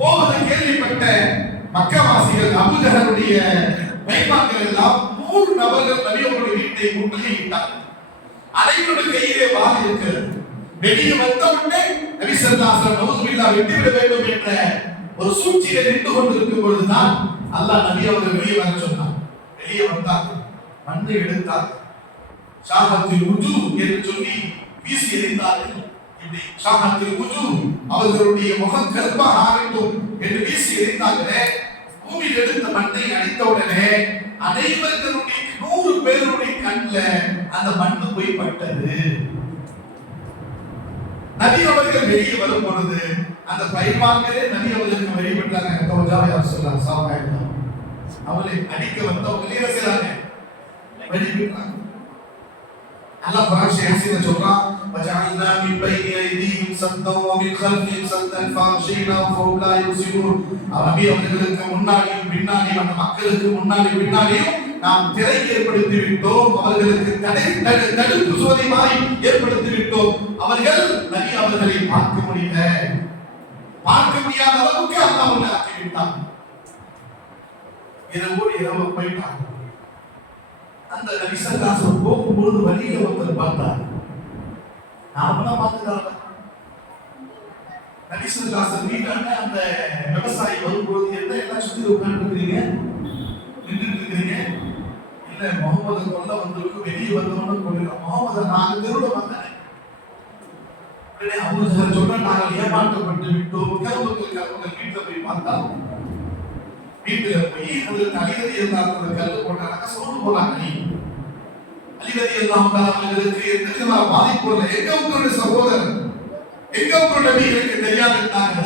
போவதை கேள்விப்பட்ட மக்காவாசிகள் அபூஜஹலுடைய மைமாக்கள் எல்லாம் 3 நபர்கள் நபியோருடைய வீட்டை முற்றுகையிட்டார்கள். அனைவருடைய கையிலே வாள் இருக்கிறது. வெளியே வந்த உடனே நபி ஸல்லல்லாஹு அலைஹி வஸல்லம் நவுதுபில்லாஹ் வெட்டிவிட வேண்டும் என்ற ஒரு சூழ்ச்சியில் நின்று கொண்டிருக்கும் பொழுதுதான் அல்லாஹ் நபி அவர்கள் வெளியே வர சொன்னார். வெளியே வந்தார்கள், மண்ணை எடுத்தார்கள், ஷாஹத்தில் உஜூ என்று சொல்லி வீசி எறிந்தார்கள். இப்படி ஷாஹத்தில் உஜூ, அவர்களுடைய முகம் கருப்பாக ஆகட்டும் என்று வீசி எறிந்தார்களே, பூமியில் எடுத்த மண்ணை அடித்த உடனே அனைவர்களுடைய 100 பேருடைய கண்ணில் அந்த மண்ணு போய் பட்டது. நபி அவர்கள் வெளியே வரும் பொழுது அந்த பைமாங்களே நபி அவர்களுக்கு வெளிப்பட்டாங்க. அவளை அடிக்க வந்தவங்களே என்ன செய்றாங்க? வெளிப்பட்டாங்க. அல்லாஹ் குர்ஆன் ஹசீன சொல்றான், வஜஅல்னா மின் பைனி ஐதீஹிம் சத்தன் வ மின் கல்ஃபிஹிம் சத்தன் ஃபஅக்ஷைனாஹும் ஃபஹும் லா யுப்சிரூன். நபி அவர்களுக்கு முன்னாடியும் பின்னாடியும், அந்த மக்களுக்கு முன்னாடி பின்னாடியும் நாம் திரை ஏற்படுத்தி விட்டோம். அவர்களுக்கு தடுப்பு சோதனை மாதிரி ஏற்படுத்தி விட்டோம். அவர்கள் நபி அவர்களை பார்க்க முடியல, பார்க்க முடியாத அளவுக்கு அல்லாஹ் அவர்களை ஆக்கி விட்டான். இரவோடு இரவு போயிட்டான். அந்த நபி ஸல்லல்லாஹு அலைஹி வஸல்லம் போகும்போது வழியில ஒருத்தர் பார்த்தார். நாமளா பார்த்துட்டாங்க. நபி ஸல்லல்லாஹு அலைஹி வஸல்லம் வீட்டாண்ட அந்த விவசாயி வரும்போது, என்ன எல்லாம் சுத்தி உட்கார்ந்துருக்கீங்க, நின்றுட்டு இருக்கீங்க? இல்ல, முகமது கொல்ல வந்திருக்கு, வெளியே வந்தவனும் கொள்ளுங்க. முகமது நான் தெருவில் வந்தேன். அபூஜஹல் சொன்னா, நாங்கள் ஏமாற்றப்பட்டு விட்டோம், கிளம்புங்கள் வீட்டில் போய் பார்த்தா, வீட்டுல போய் உங்களுக்கு அலி ரலியல்லாஹு கல்லு போட்டாங்க, சோறு போறாங்க. அலி ரலியல்லாஹு அவர்களுக்கு எந்த விதமான பாதிப்பு இல்லை. எங்க உங்களுடைய சகோதரர், எங்க உங்களுடைய நபிகளுக்கு தெரியாதுட்டாங்க.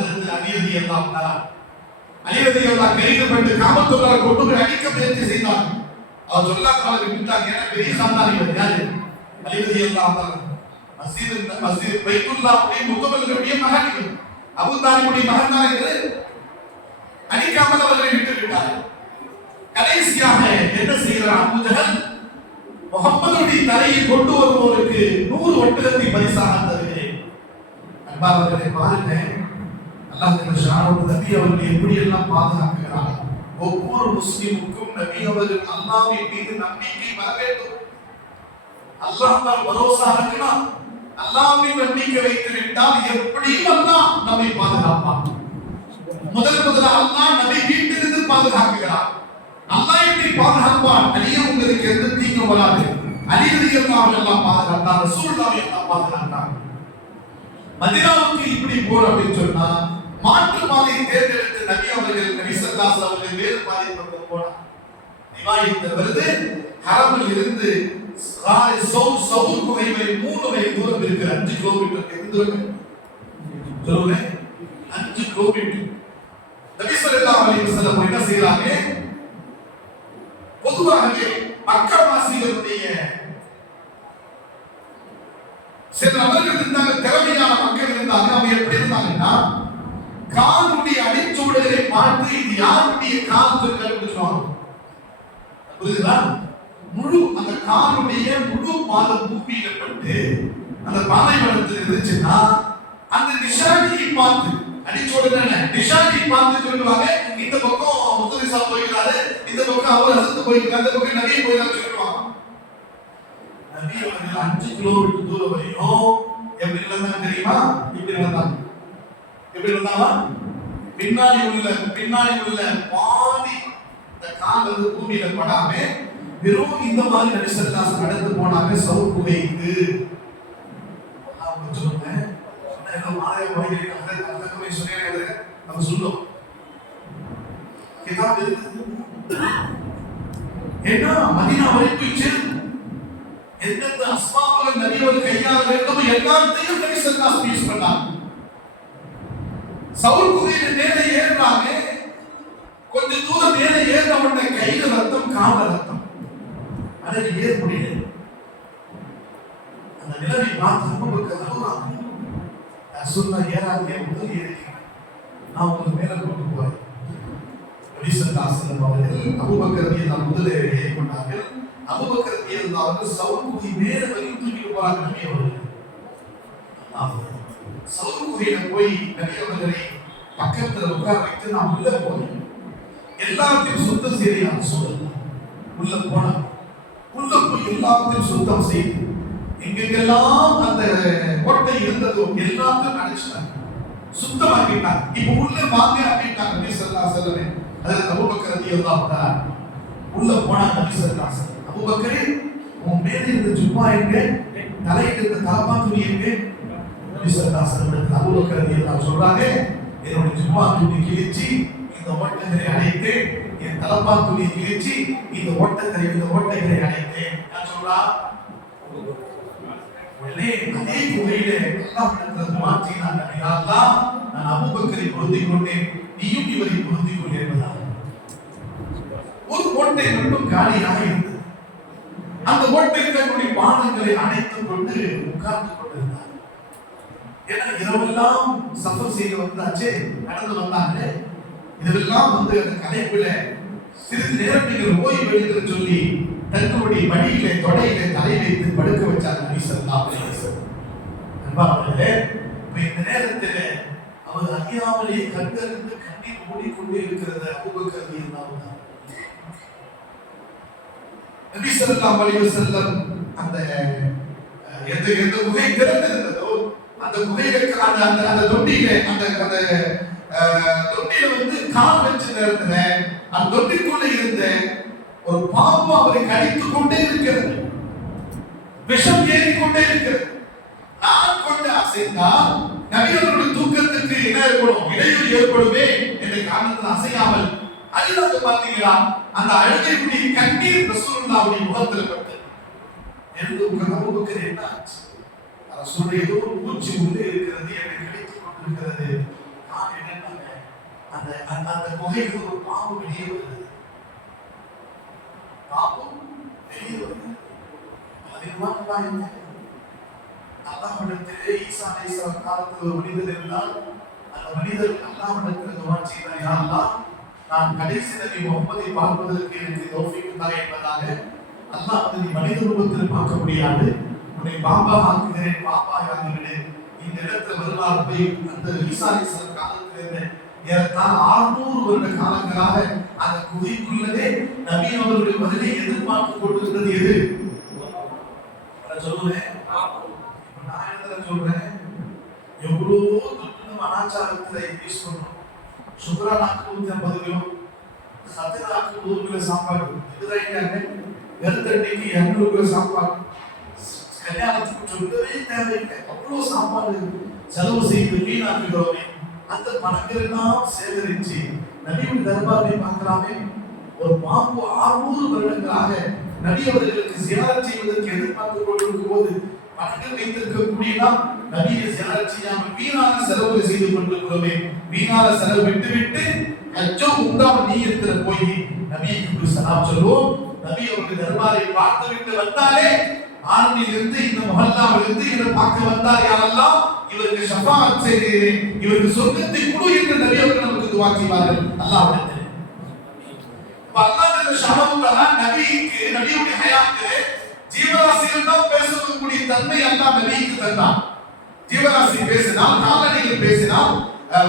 அலி ரலியல்லாஹு கைதுபட்டு காபத்துல்லாஹ் கொண்டு போய் அடிக்க முயற்சி செய்தாங்க. அவர் சொல்லாமல் விட்டுட்டாங்க. ஏன்னா பெரிய சாந்தாரி யாரு? அலி ரலியல்லாஹு மஸ்ஜித் பைத்துல்லாஹ்வுடைய முத்தவல்லுடைய மகன், அபூ தாலிபுடைய மகன் தான் இது. அடிக்காமல் அவர்களை விட்டு விட்டார். கடைசியாக என்ன செய்கிறார் அபூஜஹல்? முஹம்மதுடைய தலையை கொண்டு வருவோருக்கு 100 ஒட்டகத்தை பரிசாக தருகிறேன். அன்பானவர்களே, பாருங்க, அல்லாஹ் தஆலா நபி அவர்களை எப்படி எல்லாம் பாதுகாக்கிறார். ஒவ்வொரு முஸ்லிமுக்கும் நபி அவர்கள் அல்லாஹ்வின் மீது நம்பிக்கை வர வேண்டும். அல்லாஹ் மேல் பரோசா இருக்கணும். அல்லாஹ்வின் நம்பிக்கை வைத்து விட்டால் எப்படியும் அல்லாஹ் நம்மை பாதுகாப்பான். முதல்ல அல்லாஹ் நபி வீட்டிலிருந்து பாதுகாக்கிறார். அல்லாஹ் எப்படி பாதுகாப்பான்? அலியே உங்களுக்கு எந்த தீங்கும் வராது. அலி ரலியல்லாஹு அன்ஹு பாதுகாத்தார், ரசூலுல்லாஹி அல்லாஹ் பாதுகாத்தார். மதீனாவுக்கு இப்படி போற அப்படின்னு சொன்னா, மாற்று பாதையை தேர்ந்தெடுத்து நபி அவர்கள், நபி ஸல்லல்லாஹு அலைஹி வஸல்லம் வேறு பாதையை கொண்டு போனார். ரிவாயத் வருது, ஹரமில் இருந்து சவுர் குகை வரை 3 மைல் தூரம் இருக்கிற 5 கிலோமீட்டர் இருந்து சொல்லுங்க, 5 கிலோமீட்டர். நபி ஸல்லல்லாஹு அலைஹி வஸல்லம் என்ன செய்றாங்க? பொதுவாகவே மக்கா வாசிகளுடைய சில நபர்கள் இருந்தாங்க, திறமையான மக்கள் இருந்தாங்க. அவங்க எப்படி இருந்தாங்கன்னா, காலுடைய அடிச்சுவடுகளை பார்த்து இது யாருடைய கால் சொல்லி கண்டுபிடிச்சுவாங்க. புரியுதுங்களா? முழு அந்த காலுடைய முழு பாதம் பூமியில பட்டு அந்த பாலைவனத்தில் இருந்துச்சுன்னா அந்த நிஷானியை பார்த்து அடிச்சுவடுகள் நிஷானியை பார்த்து சொல்லுவாங்க, இந்த பக்கம் முத்தரிசா போய்கிறாரு, இந்த பக்கம் அவர் அசத்து போய்கிறார், இந்த பக்கம் நதியை போய்கிறாரு சொல்லுவாங்க. நபி அவர்கள் 5 கிலோமீட்டர் தூரம் வரையும் எப்படி இருந்தாங்க தெரியுமா? இப்படி இருந்தாங்க. எப்படி இருந்தாங்க? பின்னாடி உள்ள பாதி இந்த கால் வந்து பூமியில படாம வெறும் இந்த மாதிரி நபி ஸல்லல்லாஹு அலைஹி நடந்து போனாங்க சவுர் குகைக்கு. நான் சொல்றேன், என்ன மாய வகையில அந்த குகை சொன்னேன், நம்ம சொல்றோம் கிதாப் இருக்குது. ஏன்னா மதீனா வரைக்கும் சென்று எந்தெந்த அஸ்மாபுகள் நபி அவர்கள் கையாள வேண்டுமோ எல்லாத்தையும் நபி ஸல்லல்லாஹு அலைஹி யூஸ் பண்ணாங்க. சவுர் குகையில மேலே ஏறுறாங்க. கொஞ்ச தூரம் மேலே ஏறின உடனே கையில ரத்தம், கால ரத்தம். அதை ஏற முடியல. அந்த நிலைமை பார்த்து அபூபக்கர் ரசூலுல்லாஹ் ஏறாதே முதல் ஏறிக்கிறேன், நான் உங்களுக்கு மேல கொண்டு போறேன். நபி ஸல்லல்லாஹு அலைஹி வஸல்லம் அவர்கள் அபூபக்கர் ரலியல்லாஹு முதல் ஏறி கொண்டார்கள். அபூபக்கர் ரலியல்லாஹு அவர்கள் சவுர் குகை மேலே வரைக்கும் தூக்கிட்டு போறாங்க நபி அவர்கள். சவுர் குகையில போய் நபி அவர்களை பக்கத்துல உட்கார வைத்து நான் உள்ள போனேன். எல்லாத்தையும் சுத்தம் செய்ய சொல்லலாம். உள்ள போன உள்ள போய் எல்லாத்தையும் சுத்தம் செய்து எங்கெங்கெல்லாம் அந்த கொட்டை இருந்ததோ எல்லாத்தையும் அடிச்சுட்டாங்க, சுத்தமாக்கிட்டாங்க. இப்ப உள்ள வாங்க அப்படின்ட்டாங்க நபி ஸல்லல்லாஹு அலைஹி வஸல்லம். அதற்கு அபூபக்கர் ரலியல்லாஹு அன்ஹு உள்ள போனாங்க. நபி ஸல்லல்லாஹு அலைஹி வஸல்லம், அபூபக்கரே உன் மேல இருந்த ஜுப்பா எங்க, தலையில இருந்த தலப்பா துணி எங்க? நபி ஸல்லல்லாஹு அலைஹி வஸல்லம் அபூபக்கர் ரலியல்லாஹு சொல்றாங்க, என்னோட ஜுப்பா துணி கிழிச்சு இந்த ஓட்டைகளை அடைத்து, என் தலப்பா துணியை கிழிச்சு இந்த ஓட்டைகளை அடைத்தேன். நான் சொல்றா உடனே அதே குகையில அல்லாஹ்விடத்தில் மாற்றினான். யா அல்லாஹ், நான் அபூபக்கரை பொருந்திக் கொண்டேன், நீயும் இவரை பொருந்திக் கொண்டே என்பதாக. ஒரு ஓட்டை மட்டும் காலியாக இருந்தது. அந்த ஓட்டையில் தன்னுடைய பாதங்களை அணைத்துக் கொண்டு உட்கார்ந்து கொண்டிருந்தார். ஏன்னா இரவெல்லாம் சஃபர் செய்து வந்தாச்சே, நடந்து வந்தாங்களே, இதெல்லாம் வந்து அந்த கலைப்புல சிறிது நேரம் நீங்கள் ஓய்வு எடுத்து சொல்லி தன்னுடைய மடியிலே தொடையிலே தலை வைத்து படுக்க வச்சார் நபி ஸல்லல்லாஹு அலைஹி வஸல்லம். அன்பானவர்களே, இந்த நேரத்தில் அவர் அறியாமலே கண்ணிலிருந்து கண்ணீர் ஓடிக்கொண்டே இருக்கிறது அபூபக்கர் ரலியல்லாஹு அன்ஹு. நபி ஸல்லல்லாஹு அலைஹி வஸல்லம் அந்த எந்த குகை திறந்திருந்ததோ அந்த குகையில அந்த தொட்டியில தொட்டியில வந்து கால் வச்சு நேரத்துல அந்த தொட்டிக்குள்ள இருந்த ஒரு பாம்பு அவரை கடித்துக் கொண்டே இருக்கிறது, விஷம் ஏறிக்கொண்டே இருக்கிறது. நான் கொண்டு அசைந்தால் நபிகளுடைய தூக்கத்துக்கு என்ன ஏற்படும், இடையூறு ஏற்படுமே என்ற காரணத்தில் அசையாமல் அழுது பார்த்தீங்களா, அந்த அழுகையுடைய கண்ணீர் ரசூலுல்லாஹ்வுடைய முகத்தில் பட்டது. எழுந்து உட்கார்ந்து என்ன ஆச்சு, ரசூலுடைய ஏதோ ஒரு மூச்சு உள்ளே இருக்கிறது, என்னை கடித்துக் கொண்டிருக்கிறது. நான் என்னன்னாங்க, அந்த குகையில் ஒரு பாம்பு வெளியே வருகிறது, பாம்பு வெளியே வருகிறது. அதிகமாக அல்லாஹ்விடத்திலே ஈசா அலைஹிஸ்ஸலாம் காலத்தில் ஒரு மனிதர் இருந்தால் அந்த மனிதர் அல்லாஹ்விடத்தில் துஆ செய்தார், யா அல்லாஹ், நான் கடைசி நபி முஹம்மதை பார்ப்பதற்கு எனக்கு தௌஃபீக் தா என்பதாக. அல்லாஹ் வந்து நீ மனித ரூபத்தில் பார்க்க முடியாது, உன்னை பாம்பா ஆக்குகிறேன், பாம்பா ஆகிவிடு. இந்த இடத்துல வருவார் போய் அந்த ஈசா அலைஹிஸ்ஸலாம் காலத்தில் இருந்த ஏறத்தாழ 600 வருட காலங்களாக அந்த குகைக்குள்ளவே நபி அவர்களுடைய பதிலை எதிர்பார்த்து கொண்டிருந்தது எது? சொல்லுவேன், நான் என்ன சொல்றேன், எவ்வளோ தொட்டு அனாச்சாரத்துல யூஸ் பண்றோம். சுக்ரா நாக்கு 150 கிலோ, சத்து நாக்கு 100 கிலோ சாப்பாடு, இதுதான் வெறுத்தண்டிக்கு 200 கிலோ சாப்பாடு. கல்யாணத்துக்கு சொல்லவே தேவையில்லை, அவ்வளோ சாப்பாடு செலவு செய்து வீணாக்குகிறோமே. அந்த பணங்கள் எல்லாம் சேகரிச்சு நபியுடைய தர்பாரை பார்க்கலாமே. ஒரு பாம்பு 600 வருடங்களாக நபி அவர்களுக்கு ஜியாரத் செய்வதற்கு எதிர்பார்த்து கொண்டிருக்கும் போது பணங்கள் வைத்திருக்கக்கூடிய நபியை ஜியாரத் செய்யாமல் வீணான செலவு செய்து கொண்டிருக்கிறோமே. வீணான செலவு விட்டு ஹஜ்ஜும் உம்ராவும் நிய்யத்துல போய் நபிக்கு சலாம் சொல்லுவோம். நபி அவருடைய தர்பாரை பார்த்து விட்டு வந்தாலே ஆரணியிலிருந்து இந்த மஹல்லாவிலிருந்து இவரை பார்க்க வந்தார் யாரெல்லாம் இவருக்கு ஷஃபாஅத் செய்கிறேன், இவருக்கு சொர்க்கத்தை கொடு என்று நபி அவர்கள் நமக்கு துஆ செய்வார்கள் அல்லாஹ்விடத்தில். அல்லாஹ் ஷஹாவுத்தஆலா நபிக்கு நபியுடைய ஹயாத்திலே ஜீவராசிகள் தான் பேசக்கூடிய தன்மை அல்லாஹ் நபிக்கு தந்தான். ஜீவராசி பேசினால், கால்நடைகள் பேசினால்,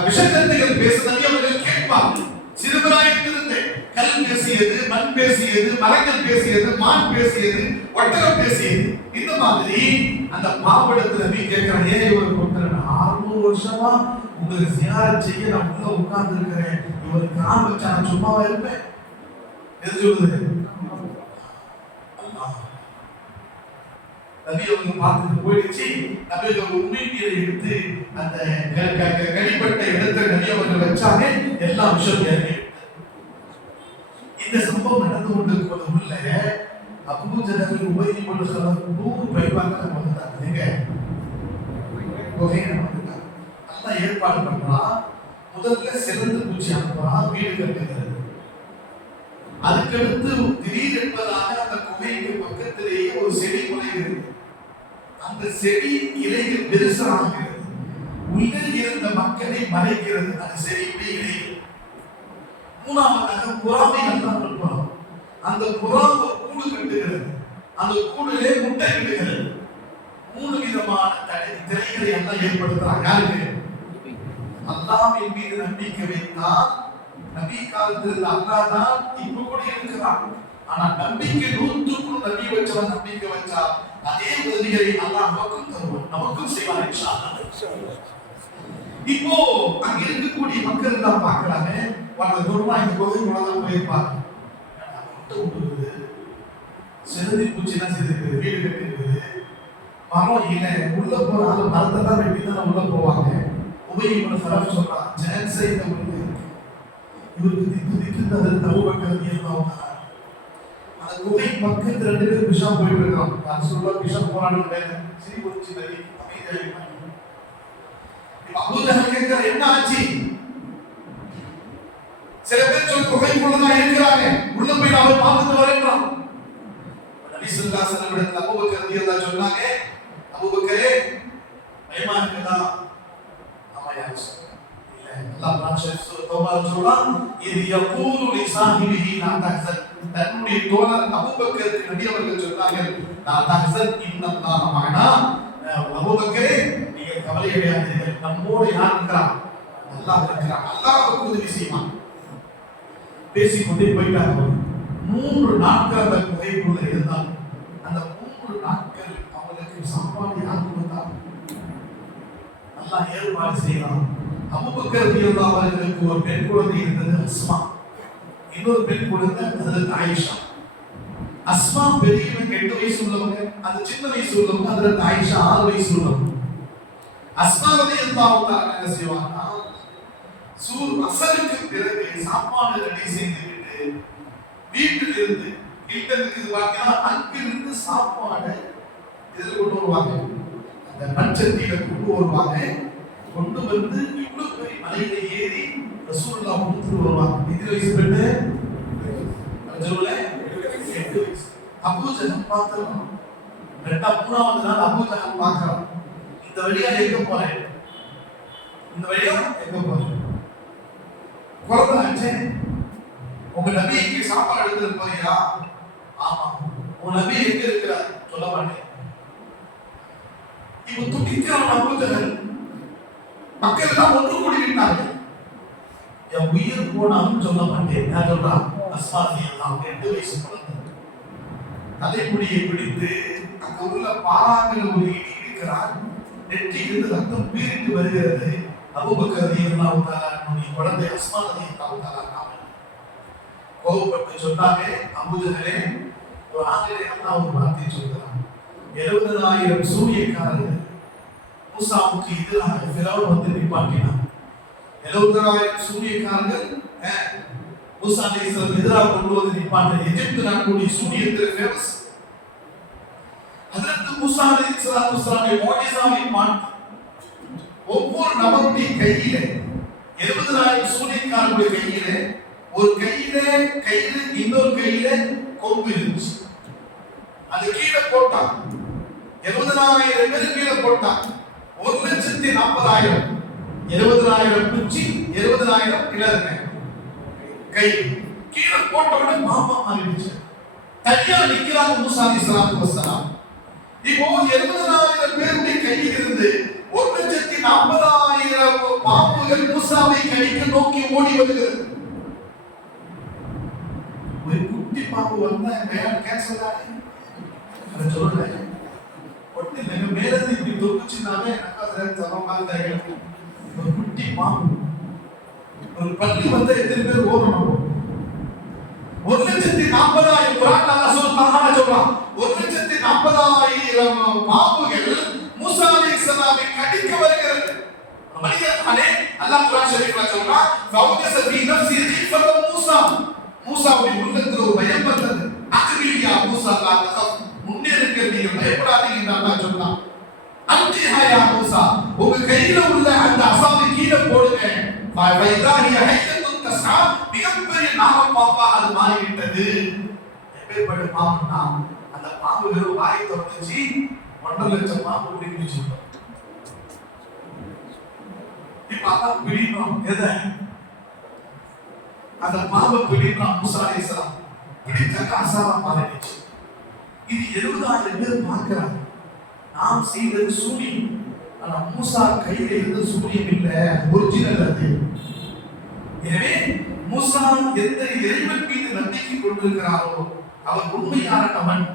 விஷக்கத்தைகள் பேச நபி அவர்கள் கேட்பார்கள். சிறுபிராயத்திலிருந்து கல் பேசியது, மண் பேசியது, மரங்கள் பேசியது, மான் பேசியது, ஒட்டகம் பேசியது. இந்த மாதிரி அந்த பாவடத்துல நபி கேட்கிறான், ஏன் இவர் கொண்டாரு 600 வருஷமா உங்களை ஜியாரத் செய்ய நான் உள்ள உட்கார்ந்து இருக்கிறேன், இவர் கால் வச்சா நான் சும்மாவா இருப்பேன்? எது சொல்லுது? நபி அவங்க பார்த்துட்டு போயிடுச்சு. நபி அவங்க உண்மையை எடுத்து அந்த கடிப்பட்ட இடத்தை நபி அவர்கள் வச்சாங்க. எல்லா விஷயம் இறங்கி இந்த சம்பவம் நடந்து கொண்டிருப்பது உள்ள அபூ ஜஹல் உபை இப்னு ஹலஃப் 100 பைபாக்கள் வந்தாங்க. எங்க கோகையில வந்தாங்க. அல்லாஹ் ஏற்பாடு பண்றான். முதல்ல சிறந்து பூச்சி அனுப்புறான், வீடு கட்டுகிறது. அதுக்கடுத்து திடீர் என்பதாக அந்த குகைக்கு பக்கத்திலேயே ஒரு செடி முளைகிறது. அந்த செடி இலைகள் பெருசாகிறது. உள்ளே இருந்த மக்களை மறைக்கிறது அந்த செடியுடைய இலைகள். மூணாவதாக புறாவை நல்லா அனுப்புறோம். அந்த புறா ஒரு கூடு கட்டுகிறது. அந்த கூடிலே முட்டை இடுகிறது. 3 விதமான திரைகளை எல்லாம் ஏற்படுத்துறாங்க. யாருக்கு? அல்லாஹ்வின் மீது நம்பிக்கை வைத்தால் நபி காலத்தில் அல்லாஹ் தான் இப்ப கூட இருக்கிறான். ஆனா நம்பிக்கை 100க்கு நபி வச்சவன் நம்பிக்கை வச்சா அதே உதவிகளை அல்லாஹ் நமக்கும் தருவான், நமக்கும் செய்வான் இன்ஷா அல்லாஹ். இப்போ அங்க இருக்கக்கூடிய மக்கள் எல்லாம் பார்க்கலாமே, அவங்க தூரமா இந்த கோவிலுக்குள்ள தான் போயிருப்பாங்க. சிறுதி பூச்சிலாம் செய்திருக்கு, வீடு கட்டிருக்குது, மரம் இல்லை, உள்ள போறாங்க, மரத்தை தான் வெட்டி தான் உள்ள போவாங்க. உபை இப்னு ஹலஃப் சொல்றான், ஜெனன் செய்த உள்ள இவருக்கு திக்கு அதில் தவுபக்கர் ரலியல்லாஹு தஆலா அந்த குகை பக்கத்துல 2 பேர் விஷம் போயிட்டு இருக்காங்க. ரசூலுல்லாஹ் விஷம் போறாங்க. சரி போச்சு நபி அமைதியா. அபூ ஜஹல் கேக்குற என்ன ஆச்சு? சில பேர் சொல்ல குகைக்குள்ள தான் இருக்கிறாங்க, உள்ள போய் நாம பார்த்துட்டு வரேன்றான். நபி ஸல்லல்லாஹு அலைஹி வஸல்லம் இடத்துல அபூபக்கர் ரலியல்லாஹு சொன்னாங்க, அபூபக்கரே பயமா இருக்குதா? ஆமா யா ரசூல். இல்ல அல்லாஹ் குர்ஆன் தௌபா சொல்றான், இது யகூலு லி சாஹிபிஹி லா தஹ்சன். தன்னுடைய தோழர் அபூபக்கருக்கு நபி அவர்கள் சொன்னாங்க, லா தஹ்சன் இன்னல்லாஹ மஅனா. அபூபக்கரே நீங்க கவலை அடையாதீர்கள், நம்மோடு யார் இருக்கிறார்? அல்லாஹ் இருக்கிறார், அல்லாஹ் நமக்கு உதவி செய்வான். பேசிக்கொண்டே போயிட்டாங்க. 3 நாட்கள் அந்த குகைக்குள்ள இருந்தாங்க. அந்த 3 நாட்கள் அவங்களுக்கு சாப்பாடு யார் கொடுத்தா? அல்லாஹ் ஏற்பாடு செய்யலாம். அபூபக்கர் ரலியல்லாஹு அவர்களுக்கு ஒரு பெண் குழந்தை இருந்தது, அஸ்மா. இன்னொரு பெண் குழந்தை ஹஜ்ரத் ஆயிஷா. அஸ்மா பெரியவங்க 8 வயசு உள்ளவங்க, அது சின்ன வயசு உள்ளவங்க ஹஜ்ரத் ஆயிஷா 6 வயசு உள்ளவங்க. அஸ்மா ரலியல்லாஹு தஆலா என்ன செய்வாங்க? அசருக்கு பிறகு சாப்பாடு ரெடி செய்துவிட்டு வீட்டில் இருந்து கிட்டனுக்கு பார்த்தீங்கன்னா அங்கிருந்து சாப்பாடு இதில் கொண்டு வருவாங்க. அந்த பச்சத்தியில கொண்டு வருவாங்க. கொண்டு வந்து இவ்வளவு பெரிய மலையில ஏறி ரசூலுல்லாஹ் கொடுத்துட்டு வருவாங்க. எத்தனை வயசு பெண்ணு? ரஜுல 8 வயசு. அபூ ஜஹல் பார்த்தான். 3வது நாள் அபூ ஜஹல் பார்க்கறான், இந்த வழியா எங்க போறேன்? இந்த வழியா எங்க போறேன்? குழந்தை, உங்க நபிக்கு சாப்பாடு எடுத்துட்டு போறியா? ஆமா. உங்க நபி எங்க இருக்கிறார்? சொல்ல மாட்டேன். இப்ப துடிக்கிறான் அபூ ஜஹல். மக்கள் எல்லாம் ஒன்று கூடிவிட்டார்கள். என் உயிர் போனாலும் சொல்ல மாட்டேன். நான் சொல்றான், அஸ்மா ரலியல்லாஹு 8 வயசு குழந்தை தலைமுடியை பிடித்து அங்க உள்ள பாறாங்கல் ஒரு இடி இருக்கிறார். நெற்றியிலிருந்து ரத்தம் பீரிட்டு வருகிறது. அபூபக்கர் ரலியல்லாஹு தஆலா குழந்தை அஸ்மா ரலியல்லாஹு தஆலா கோபப்பட்டு சொன்னாங்க, அபூ ஜஹலே குர்ஆனிலே அல்லாஹ் ஒரு வார்த்தை சொல்றான், 70000 சூரியக்காரர்கள் மூசாவுக்கு எதிராக ஃபிரௌன் வந்து நிப்பாட்டினான். 70000 சூரியக்காரர்கள் மூசா அலைஹிஸ்ஸலாம் எதிராக கொண்டு வந்து நிப்பாட்டின எகிப்து நாட்டுடைய சூரியத்தில் ஃபேமஸ். ஹஜ்ரத் மூசா அலைஹிஸ்ஸலாமுடைய முஅஜிஸாவை பார்த்து ஒவ்வொரு நபருடைய கையில 70000 சூரியக்காரர்களுடைய கையில ஒரு கையில கயிறு, இன்னொரு கையில கொம்பு இருந்துச்சு. அது கீழே போட்டான். 70,000 பேர் கீழே போட்டான். 1,40,000 70,000 குச்சி 70,000 கிலோங்க கை கீழே போட்ட உடனே பாம்பா மாறிடுச்சு. தனியா நிக்கிறாங்க மூசா அலைஹிஸ்ஸலாத்து வஸ்ஸலாம். இப்போ 70,000 பேருடைய கையில் இருந்து 1,40,000 பாம்புகள் மூசாவை கடிக்க நோக்கி ஓடி வருகிறது. ஒரு குட்டி பாம்பு வந்தா கேன்சல் ஆகி அதை சொல்றேன் ஒட்டு நீங்க மேலது இப்படி தொகுச்சுனாவே எனக்கு அதில் தரமாக ஒரு குட்டி பாம்பு ஒரு பள்ளி வந்து எத்தனை பேர் ஓடணும்? 1,40,000 குர்ஆன்ல அல்லாஹ் சுப்ஹானஹு சொல்றான். 1,40,000 பாம்புகள் மூசா அலைஹிஸ்ஸலாமை கடிக்க வருகிறது. மனிதர்களே அல்லாஹ் குர்ஆன் ஷரீஃப்ல சொல்றான் ஃபௌஜஸ ஃபீ நஃப்ஸி ஹிஃபத மூசா. மூசாவுடைய உள்ளத்தில் ஒரு பயம் வந்தது. அக்பிலியா மூசா லா தகஃப், முன்னேறுங்கள், நீங்க பயப்படாதீங்க என்று அல்லாஹ் சொன்னான். அன்திஹா யா மூசா, உங்க கையில உள்ள அந்த அசாவை கீழே போடுங்க. ஃபைதா ஹிய ஹையத்துன் தஸ்ஆ, மிகப்பெரிய நாகப்பாம்பா அது மாறிவிட்டது. எப்பேற்பட்ட பாம்புனா அந்த பாம்பு வெறும் வாயை திறந்துச்சு 1,00,000 பாம்பு பிடிச்சு. இப்ப அதான் பிடிக்கணும் எதை? அந்த பாம்பை பிடிக்கணும் மூசா அலைஹிஸ்ஸலாம். பிடிச்சாக்க அசாவா மாறிடுச்சு. இது 70,000 பேர் பார்க்கிறாங்க. நாம் செய்தது சூனியம். ஆனா மூசா கையில இருந்து சூனியம் இல்ல, ஒரிஜினல் அது. எனவே மூசா எந்த இறைவன் மீது நம்பிக்கை கொண்டிருக்கிறாரோ அவர் உண்மையானவன்.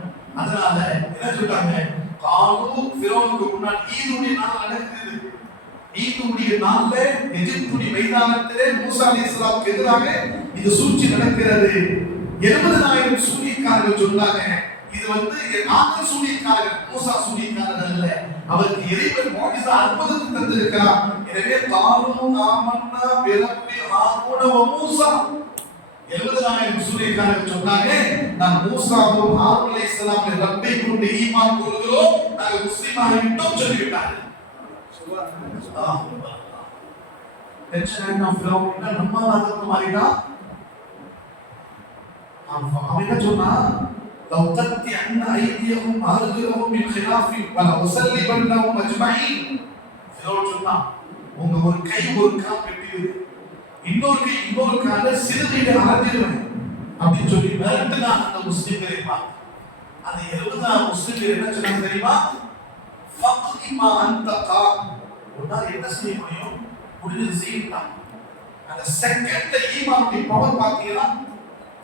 அதனால என்ன சொல்றாங்க? காலு ஃபிரௌனுக்கு முன்னால் ஈதுடைய நாள் நடக்குது. ஈதுடைய நாள்ல எகிப்துடைய மைதானத்திலே மூசா அலைஹிஸ்ஸலாமுக்கு எதிராக இது சூழ்ச்சி நடக்கிறது. 70,000 சூனியக்காரர்கள் சொன்னாங்க. இது நாங்கள் சூனியக்காரர்கள், மூசா காரணம் அல்ல. அவருக்கு இறைவன் மோகிசா அற்புதத்தை தந்திருக்கிறார். எனவே தானும் ஆமன்னா பிறப்பி ஹாரூன வ மூசா 70,000 சூரியக்காரர்கள் சொன்னாங்க, நான் மூசாவும் ஹாரூன் அலைஹிஸ்ஸலாம் ரப்பை கொண்டு ஈமான் கொள்கிறோம், நாங்கள் முஸ்லிமாக விட்டோம் சொல்லிவிட்டார்கள். சுப்ஹானல்லாஹ். டென்ஷன் ஆஃப் ஃபிரௌன் நம்ம நாட்டுக்கு மாறிட்டா அவன் என்ன சொன்னா, லவ் தத்தி அன்ன ஐதியஹும் அர்ஜுலஹும் மின் খিলাফி வல உஸல்லிபன்னஹும் அஜ்மஈன். ஃபிரௌன் சொன்னா, உங்க ஒரு கை ஒரு கால் வெட்டி இன்னொரு கை இன்னொரு கால சிறுகையில அரைஞ்சிடுவேன் அப்படின்னு சொல்லி மிரட்டுனா அந்த முஸ்லிம்களை பார்த்து. அந்த 70 முஸ்லிம்கள் என்ன சொன்னாங்க தெரியுமா? ஃபக்திமா அன்த கா, உன்னால என்ன செய்ய முடியும்? முடிஞ்சது செய்யலாம். அந்த செகண்ட் ஈமானுடைய பவர் பார்த்தீங்கன்னா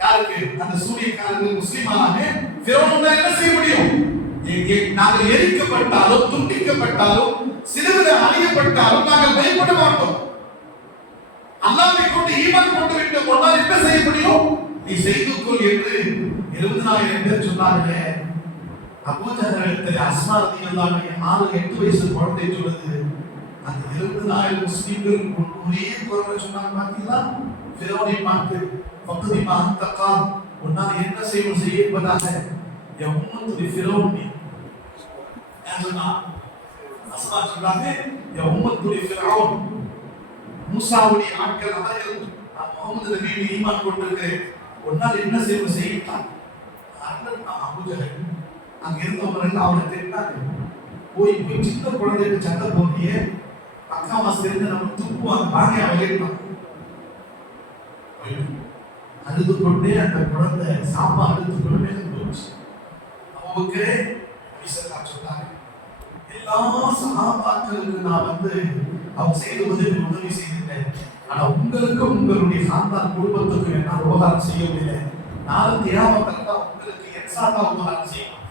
யாருக்கு? அந்த சூரியக்காரர்கள் முஸ்லிமானாக ஃபிரௌன் என்ன செய்ய முடியும்? நாங்கள் எரிக்கப்பட்டாலும் துண்டிக்கப்பட்டாலும் சிலுவையில அறையப்பட்டாலும் நாங்கள் பயப்பட மாட்டோம். அல்லாஹ்வை கொண்டு ஈமான் கொண்டு விட்டு கொண்டால் என்ன செய்ய முடியும்? நீ செய்து கொள் என்று 70,000 பேர் சொன்னாங்க. அபூஜஹல் அஸ்மா ரலியல்லாஹு அன்ஹா 6-8 வயசு குழந்தை சொல்லுது. அந்த 70,000 முஸ்லிம்கள் ஒரே குரல்ல சொன்னாங்க. பாத்தீங்களா? ஃபிரௌனை பார்த்து ஃபக்திமா அன்த கால், உன்னால் என்ன செய்யப்படாத யா உம்மத்து ஃபிரௌனி. ஏன்னா அஸ்மா சொல்றாங்க, யா உம்மத்து ஃபிரௌன், மூசாவுடைய ஆட்கள் அவர்கள் முகமது நபியை ஈமான் கொண்டிருக்கிறேன், உன்னால் என்ன செய்யலாம்? அபூஜஹல் அங்க இருந்தவர்கள் அவனை திட்டாங்க. போய் சின்ன குழந்தைக்கு சண்டை போட்டியே அக்காமா சேர்ந்து நம்ம துப்புவாங்க, வாங்க அவன் அழுது கொண்டே அந்த குழந்தை சாப்பாடு எடுத்துக்கொண்டு மேலே போச்சு. அவங்களுக்கு சொன்னாங்க, எல்லா சகாபாக்களுக்கு நான் அவங்க செய்த உதவி செய்திருந்தேன். ஆனா உங்களுக்கு உங்களுடைய சாந்தான் குடும்பத்துக்கு என்னால் உபகாரம் செய்யவில்லை. நானும் தியாகத்தா உங்களுக்கு எக்ஸாட்டா உபகாரம் செய்யணும்.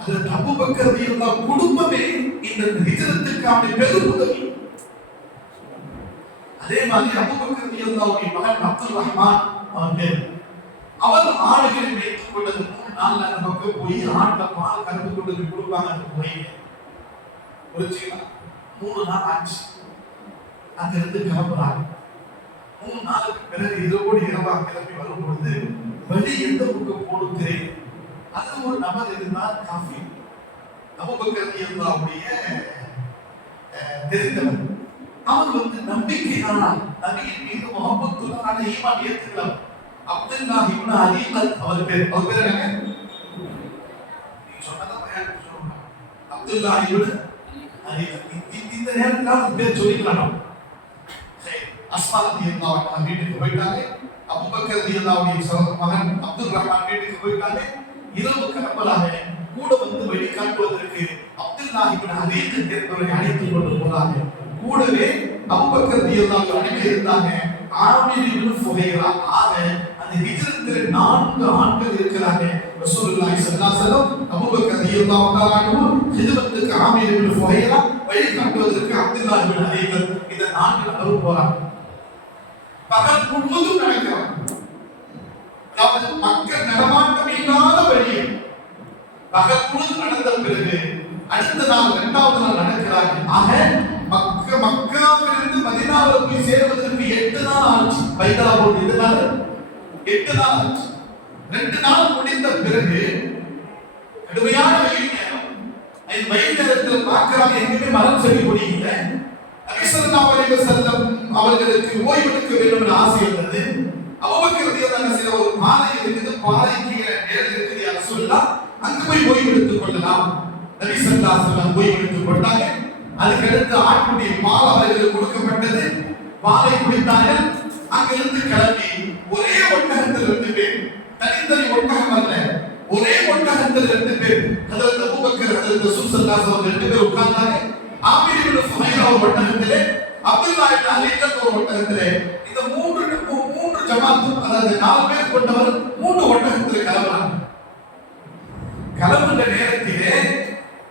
அதுல அபூபக்கர் ரலியல்லாஹு குடும்பமே இந்த ஹிஜ்ரத்துக்கான பெரும் உதவி. அதே மாதிரி அபூபக்கர் ரலியல்லாஹுடைய மகன் அப்துல் ரஹ்மான் அவர் ஆடுகளை மேய்த்துக் கொண்டது 3 நாள்ல அந்த பக்கம் போய் ஆட்டை பால் கறந்து கொண்டு கொடுப்பாங்க. அந்த முறையில புரிச்சுங்களா? 3 நாள் ஆச்சு. அங்க இருந்து கிளம்புறாங்க. 3 நாளுக்கு பிறகு இரவோடு இரவா கிளம்பி வரும் பொழுது வழி எந்த பக்கம் போடும் தெரியும். அது ஒரு நபர் இருந்தார், காஃபி. அபூபக்கர் ரலியல்லாஹுடைய தெரிந்தவர். அவர் நம்பிக்கையான நபியின் மீது முஹப்பத்துள்ள ஈமான் ஏற்றுக்கிறார். அப்துல்லாஹ் இப்னு அலீகத் அவர் பேர். என்னங்க? நீ சொன்னதா பயான் சொல்லுங்க. அப்துல்லா இப்னு இந்த நேரத்துல பேர் சொல்லிக்கலாம். அஸ்மா ரலியல்லாஹு அன்ஹா வீட்டுக்கு போயிட்டாங்க. அபூபக்கர் ரலியல்லாஹு மகன் அப்துல் ரஹ்மான் வீட்டுக்கு போயிட்டாங்க. இரவு கனப்பலாக கூட வந்து வெளிக்காட்டுவதற்கு அப்துல்லா இப்னு ஹதீத் என்பவரை அழைத்துக் கொண்டு போனாங்க. கூடவே அபூபக்கர் ரலியல்லாஹு அன்ஹு இருந்தாங்க. ஆமீர் இப்னு ஃபுஹைரா ஆக அந்த ஹிஜ்ரத்தில் 4 ஆண்கள் இருக்கிறாங்க. ரசூலுல்லாஹி ஸல்லல்லாஹு அலைஹி வஸல்லம் அபூபக்கர் ரலியல்லாஹு தஆலா அன்ஹு ஹிஜ்ரத்துக்கு ஆமீர் இப்னு ஃபுஹைரா வழிகாட்டுவதற்கு அப்துல்லா இப்னு ஹதீத் இந்த 4 நபரும் போறாங்க. பகல் முழுவதும் நடக்கிறாங்க. அதாவது மக்கள் நடமாட்டம் இல்லாத வழியில் பகல் முழுவதும் நடந்த பிறகு அடுத்த நாள் 2வது நாள் நடக்கிறாங்க. ஆக மக்காவிலிருந்து மதீனாவுல போய் சேர்வதற்கு 8 நாள் ஆச்சு. பைதா போட்டு 8 நாள் ஆச்சு. 2 நாள் முடிந்த பிறகு கடுமையான வெயில் நேரம். இந்த வெயில் நேரத்தில் பார்க்கிறாங்க எங்குமே மரம் செடி கொடி இல்லை. நபி ஸல்லல்லாஹு அலைஹி வஸல்லம் அவர்களுக்கு ஓய்வெடுக்க வேண்டும் என்ற ஆசை இருந்தது. அபூபக்கர் ரலியல்லாஹு சில ஒரு பாறை இருக்குது, பாறைக்கு கீழே நிழல் இருக்குது. யா ரசூலுல்லாஹ் அங்கு போய் ஓய்வெடுத்துக் கொள்ளலாம். நபி ஸல்லல்லாஹு அலைஹி வஸல்லம் ஓய்வெடுத்துக் கொண்டாங்க. அதுக்கு அடுத்து ஆட்டுடைய பால் அவர்களுக்கு கொடுக்கப்பட்டது. பாலை குடித்தார்கள். அங்கிருந்து கிளம்பி ஒரே ஒட்டகத்தில் 2 பேர், தனித்தனி ஒட்டகம் அல்ல, ஒரே ஒட்டகத்தில் 2 பேர், ஹஜ்ரத் அபூபக்கர் ஹஜ்ரத் ரசூல் ஸல்லல்லாஹு அலைஹி வஸல்லம் 2 பேர் உட்கார்ந்தாங்க. ஆமீர் இப்னு ஃபுஹைரா ஒரு ஒட்டகத்திலே, அப்துல்லா இப்னு ஹதீத் ஒரு ஒட்டகத்திலே. இந்த மூன்று ஜமாத்து, அதாவது 4 பேர் கொண்டவர் 3 ஒட்டகத்தில் கிளம்புறாங்க. கிளம்புற நேரத்திலே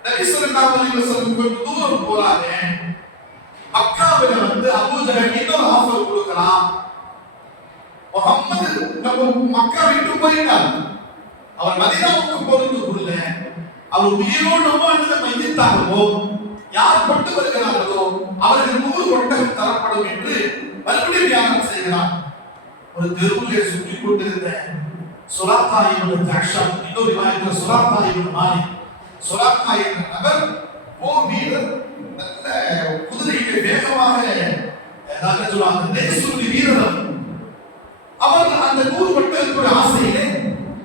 நபி ஸல்லல்லாஹு அலைஹி வஸல்லம் கொஞ்சம் தூரம் போறாங்க. மக்காவில வந்து அபூ ஜஹல் இன்னொரு ஆஃபர் கொடுக்கலாம். முஹம்மது நம்ம மக்கா விட்டு போயிட்டார். அவர் மதீனாவுக்கு போறதுக்குள்ள அவர் உயிரோடு அல்லது மையத்தாகவோ யார் கொண்டு வருகிறார்களோ அவர்கள் 100 ஒட்டகம் தரப்படும் என்று மறுபடியும் தியானம் செய்கிறார். ஒரு தெருவிலே சுற்றி கொண்டிருந்த சுராத்தா இப்னு ஜக்ஷம், இன்னொரு ரிவாயத்தில் சுராத்தா இப்னு மாலிக், சுராத்தா என்ற நபர் போர் வீரர், நல்ல குதிரையிலே வேகமாக சொல்லுவாங்க தேசூரி வீரர். அவர் அந்த 100 ஒட்டகத்துடைய ஆசையிலே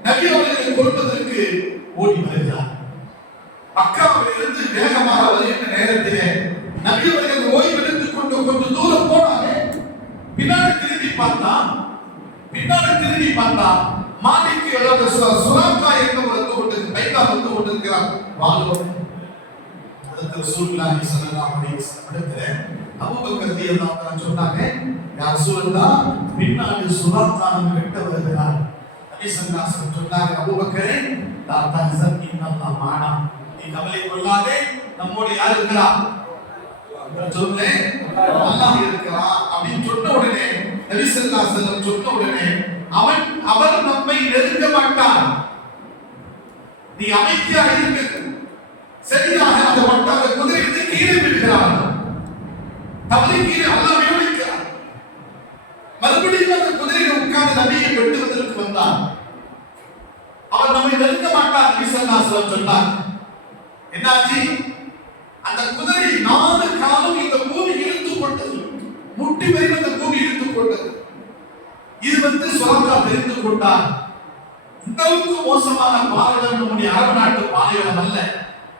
நபி அவர்களை கொல்வதற்கு ஓடி வருகிறார். மக்காவிலிருந்து வேகமாக வருகின்ற நேரத்திலே நபி அவர்கள் ஓய்வெடுத்துக் கொண்டு கொஞ்சம் தூரம் போனாங்க. பின்னாடி திரும்பி பார்த்தா மாலிக் சுராக்கா என்பவர் வந்து கொண்டிருக்கிறார். வாழ்வோடு அதற்கு ரசூலுல்லாஹி ஸல்லல்லாஹு அலைஹி வஸல்லம் அபூபக்கர் ரலியல்லாஹு அன்ஹு சொன்னாங்க, யா ரசூலல்லாஹ் பின்னாடி சுராக்கா கிட்ட வருகிறார். நபி ஸல்லல்லாஹு அலைஹி வஸல்லம் சொன்னாங்க, அபூபக்கரே லா தஹஸன் இன்னல்லாஹ் மஅனா, நீ கவலை கொள்ளாதே, நம்மோடு யார் இருக்கிறா? சொல்லே அல்லாஹ் இருக்கிறான் அப்படின்னு சொன்ன உடனே நபி ஸல்லல்லாஹு அலைஹி வஸல்லம் சொன்ன உடனே அவர் நம்மை நெருங்க மாட்டார், நீ அமைதியாக இரு. சரியாக அந்த ஒட்டக குதிரையிலிருந்து கீழே விழுகிறார். தவளை கீழே அல்லாஹ் விழுகிறார். மறுபடியும் அந்த குதிரையில் உட்கார்ந்து நபியை வெட்டுவதற்கு வந்தார். அவர் நம்மை நெருங்க மாட்டார். நபி ஸல்லல்லாஹு அலைஹி வஸல்லம் சொன்னார். என்னாச்சு? அந்த குதிரை 4 காலம் இந்த பூமி இழுத்துக் கொண்டது, முட்டி வரை அந்த பூமி இழுத்துக் கொண்டது. இது வந்து சுராக்கா தெரிந்து கொண்டார். இந்த அளவுக்கு மோசமான பாலைவனம் நம்முடைய அரபு நாட்டு பாலைவனம் அல்ல,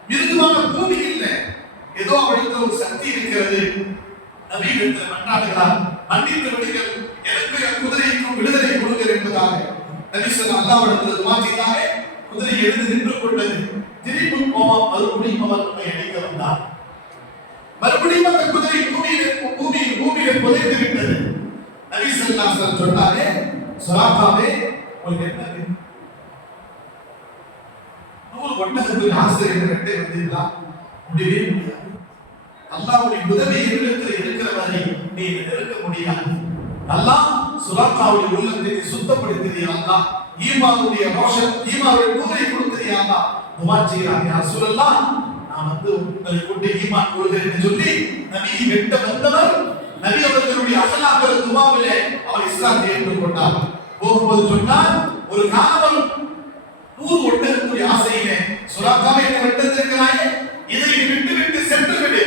மிருதுவான பூமி இல்லை, ஏதோ அவளுக்கு ஒரு சக்தி இருக்கிறது. நபி இடத்தில் மன்றாடுகிறார், மன்னித்து விடுங்கள், எனக்கு என் குதிரைக்கும் விடுதலை கொடுங்கள் என்பதாக. நபி ஸல்லல்லாஹு அல்லாஹ்விடத்தில் துஆ செய்தாங்க. குதிரை எழுந்து நின்று கொண்டது. திரும்பி போவான், மறுபடியும் அவர் நம்மை அடிக்க வந்தார். மறுபடியும் அந்த குதிரை பூமியிலே புதைந்து விட்டது. நபி ஸல்லல்லாஹு அலைஹி வஸல்லம் சொன்னாங்க, சுராக்காவே உங்களுக்கு என்ன வேணும்? 100 ஒட்டகத்துக்கு ஆசை என்று வந்தீங்களா? முடியவே முடியாது. அல்லாஹ்வுடைய உதவி என்னிடத்தில் இருக்கிற வரை நீ நெருங்க முடியாது. அல்லாஹ் சுராக்காவுடைய உள்ளத்தை சுத்தப்படுத்திய அல்லாஹ், ஈமானுடைய ரோஷன், ஈமானுடைய நூரை கொடுத்தது அல்லாஹ். துஆ செய்றாங்க, யா ரசூலல்லாஹ், நான் வந்து உங்களை கொண்டு ஈமான் கொள்கிறேன் என்று சொல்லி நபியை வெட்ட வந்தவர் நபி அவர்களுடைய அகலாக்கல் துஆவிலே அவர் இஸ்லாத்தை ஏற்றுக்கொண்டார். போகும்போது சொன்னார், ஒரு காவல் 100 ஒட்டகத்துடைய ஆசையிலே சுராக்காவை என்ன வெட்டத்திருக்கிறாயே, இதை விட்டு சென்று விடு,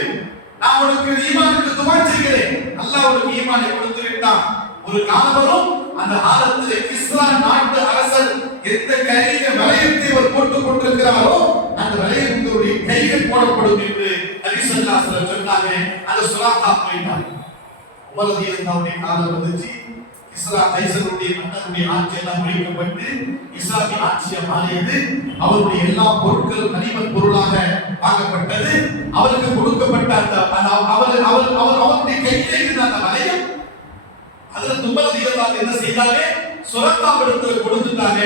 நான் உனக்கு ஈமானுக்கு துஆ செய்கிறேன். அல்லாஹ் உனக்கு ஈமானை கொடுத்து விட்டான். ஒரு காலவரும் அந்த ஆலத்திலே கிஸ்ரா நாட்டு அரசர் எந்த கையில வளையத்தை அவர் போட்டுக் கொண்டிருக்கிறாரோ அந்த வளையத்தினுடைய கையில் போடப்படும். சுராகா போயிட்டார். உமர் ரலியல்லாஹு காலம் வந்துச்சு. இஸ்ரா கைசருடைய மன்னருடைய ஆட்சி எல்லாம் முடிக்கப்பட்டு இஸ்லாமிய ஆட்சியை மாறியது. அவருடைய எல்லா பொருட்களும் கனிமத் பொருளாக ஆக்கப்பட்டது. அவருக்கு கொடுக்கப்பட்ட அவருடைய கையில இருந்த அந்த வளையம் அதுல உமர் ரலியல்லாஹு என்ன செய்தாங்க? சுராகா இடத்துல கொடுத்துட்டாங்க.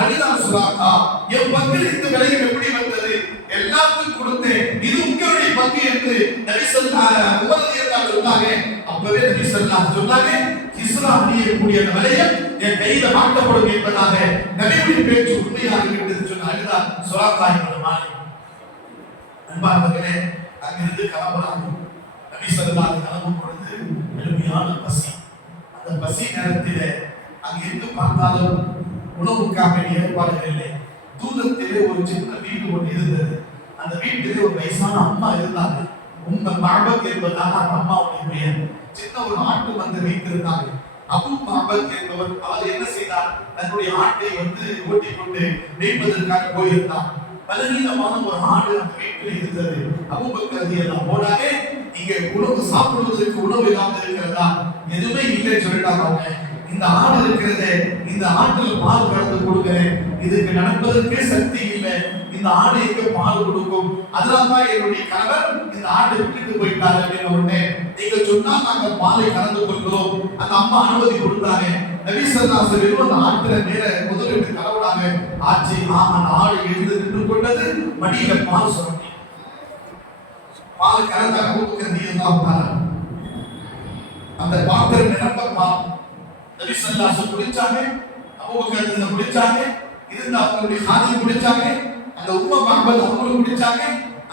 அதுதான் சுராகா, என் பங்கில் இந்த வளையம் எப்படி வந்தது? எல்லாத்துக்கும் கொடுத்தேன், இது உங்களுடைய பங்கு என்று நபி ஸல்லல்லாஹு அலைஹி வஸல்லம் சொன்னாங்க. அப்பவே நபி ஸல்லல்லாஹு சொன்னாங்க, கிஸ்ரா அணியக்கூடிய அந்த வளையம் என் கையில மாட்டப்படும் என்பதாக நபியுடைய பேச்சு உண்மையாக இருக்கிறது சொன்ன அதுதான் சுராகா என்ற மாலை. அன்பார்ந்தவர்களே, அங்கிருந்து கிளம்புறாங்க. நபி ஸல்லல்லாஹு அலைஹி வஸல்லம் கிளம்பும் பொழுது கடுமையான பசி. அந்த பசி நேரத்திலே அங்கே எங்கு பார்த்தாலும் உணவுக்காக ஏற்பாடுகள் இல்லை. தூரத்திலே ஒரு சின்ன வீடு ஒன்று இருந்தது. அந்த வீட்டிலே ஒரு வயசான அம்மா இருந்தாங்க. உம்ம மஅபத் என்பதாக அந்த அம்மாவுடைய பெயர். சின்ன ஒரு ஆட்டு வந்து வைத்திருந்தாங்க. அபு மஅபத் என்பவர் அவர் என்ன செய்தார்? தன்னுடைய ஆட்டை ஓட்டிக் கொண்டு மேய்ப்பதற்காக போயிருந்தார். பலவீனமான ஒரு ஆடு அந்த வீட்டில் இருந்தது. அபூபக்கர் ரலியல்லாஹு போனாங்க. இங்க உணவு சாப்பிடுவதற்கு உணவு இல்லாமல் இருக்கிறதா? எதுவுமே இல்லை சொல்லிட்டாங்க. இந்த ஆடு இருக்கிறது, இந்த ஆட்டுல பால் கலந்து கொடுக்கிறேன், இதுக்கு நடப்பதற்கே சக்தி இல்லை, இந்த ஆடு எங்க பால் கொடுக்கும்? அதனால்தான் என்னுடைய கணவர் இந்த ஆட்டை விட்டுட்டு போயிட்டாரு அப்படின்னு உடனே நீங்க சொன்னா நாங்கள் பாலை கலந்து கொள்கிறோம். அந்த அம்மா அனுமதி கொடுத்தாங்க. நபி ஸல்லல்லாஹு அலைஹி வஸல்லம் அந்த ஆட்டுல மேல முதலிட்டு கலவுறாங்க. ஆட்சி அந்த ஆடு எழுந்து நின்று கொண்டது. மடியில பால் சுரண்டி பால் கலந்த அபூபக்கர் ரலியல்லாஹு அந்த பாத்திரம் நிரம்ப பால் நபி ஸல்லல்லாஹு அலைஹி வஸல்லம் குடிச்சாங்க. அபூபக்கர் குடிச்சாங்க. இருந்த அவங்களுடைய ஹாஜி குடிச்சாங்க. அந்த உம்ம மஹபத் அவங்களும் குடிச்சாங்க.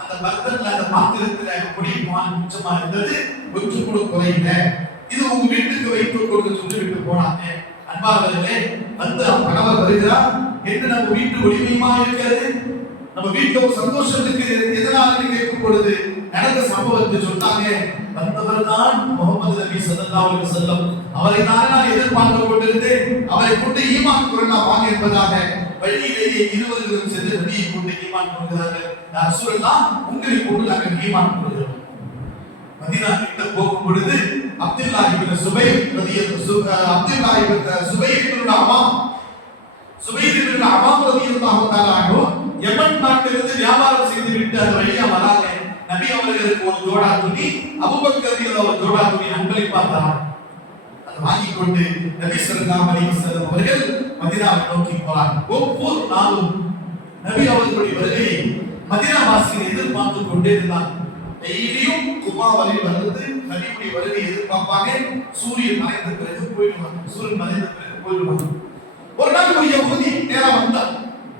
அந்த பர்தல்ல அந்த பாத்திரத்துல குடி பால் மிச்சமா இருந்தது. கொஞ்சம் கூட குறையில. இது உங்க வீட்டுக்கு வைத்து கொடுத்து சொல்லிவிட்டு போனாங்க. அன்பார்ந்தவர்களே, வந்து கணவர் வருகிறார். என்று நம்ம வீட்டு ஒளிமையுமா இருக்கிறது? நம்ம வீட்டுல ஒரு சந்தோஷத்துக்கு எதனால கேட்கும் பொழுது நடந்த சம்பவத்தை சொன்னாங்க. வந்தவர் தான் முகமது நபி ஸல்லல்லாஹு அலைஹி வஸல்லம். அவரை நான் எதிர்பார்த்து கொண்டிருந்தேன். அவரை கொண்டு ஈமான் கொள்ளலாம் வாங்க என்பதாக வழியிலேயே இருவர்களும் சென்று நபியை கொண்டு ஈமான் கொள்கிறார்கள். ரசூலுல்லாஹ் உங்களை கொண்டு நாங்கள் ஈமான் கொள்கிறோம். மதீனா கிட்ட போகும் பொழுது அப்துல்லாஹ் இப்னு சுபைர் அப்துல்லாஹ் இப்னு சுபைர் இப்னு அவாம் ரலியல்லாஹு தஆலா அன்ஹு யமன் நாட்டிலிருந்து வியாபாரம் செய்து விட்டு அந்த வழியா வராங்க. நபி அவர்களுக்கு ஒரு ஜோடா துணி, அபூபக்கர் ரலியல்லாஹு ஒரு ஜோடா துணி அன்பளி பார்த்தார். அதை வாங்கிக் கொண்டு நபி ஸல்லல்லாஹு அலைஹி வஸல்லம் அவர்கள் மதீனாவை நோக்கி போறாங்க. ஒவ்வொரு நாளும் நபி அவர்களுடைய வருகையை மதீனா வாசிகள் எதிர்பார்த்து கொண்டே இருந்தாங்க. டெய்லியும் குபா வரையில் வந்து நபியுடைய வருகையை எதிர்பார்ப்பாங்க. சூரியன் மறைந்த பிறகு போயிடுவாங்க. ஒரு நாள் ஒரு யஹூதி நேரம் வந்தார்.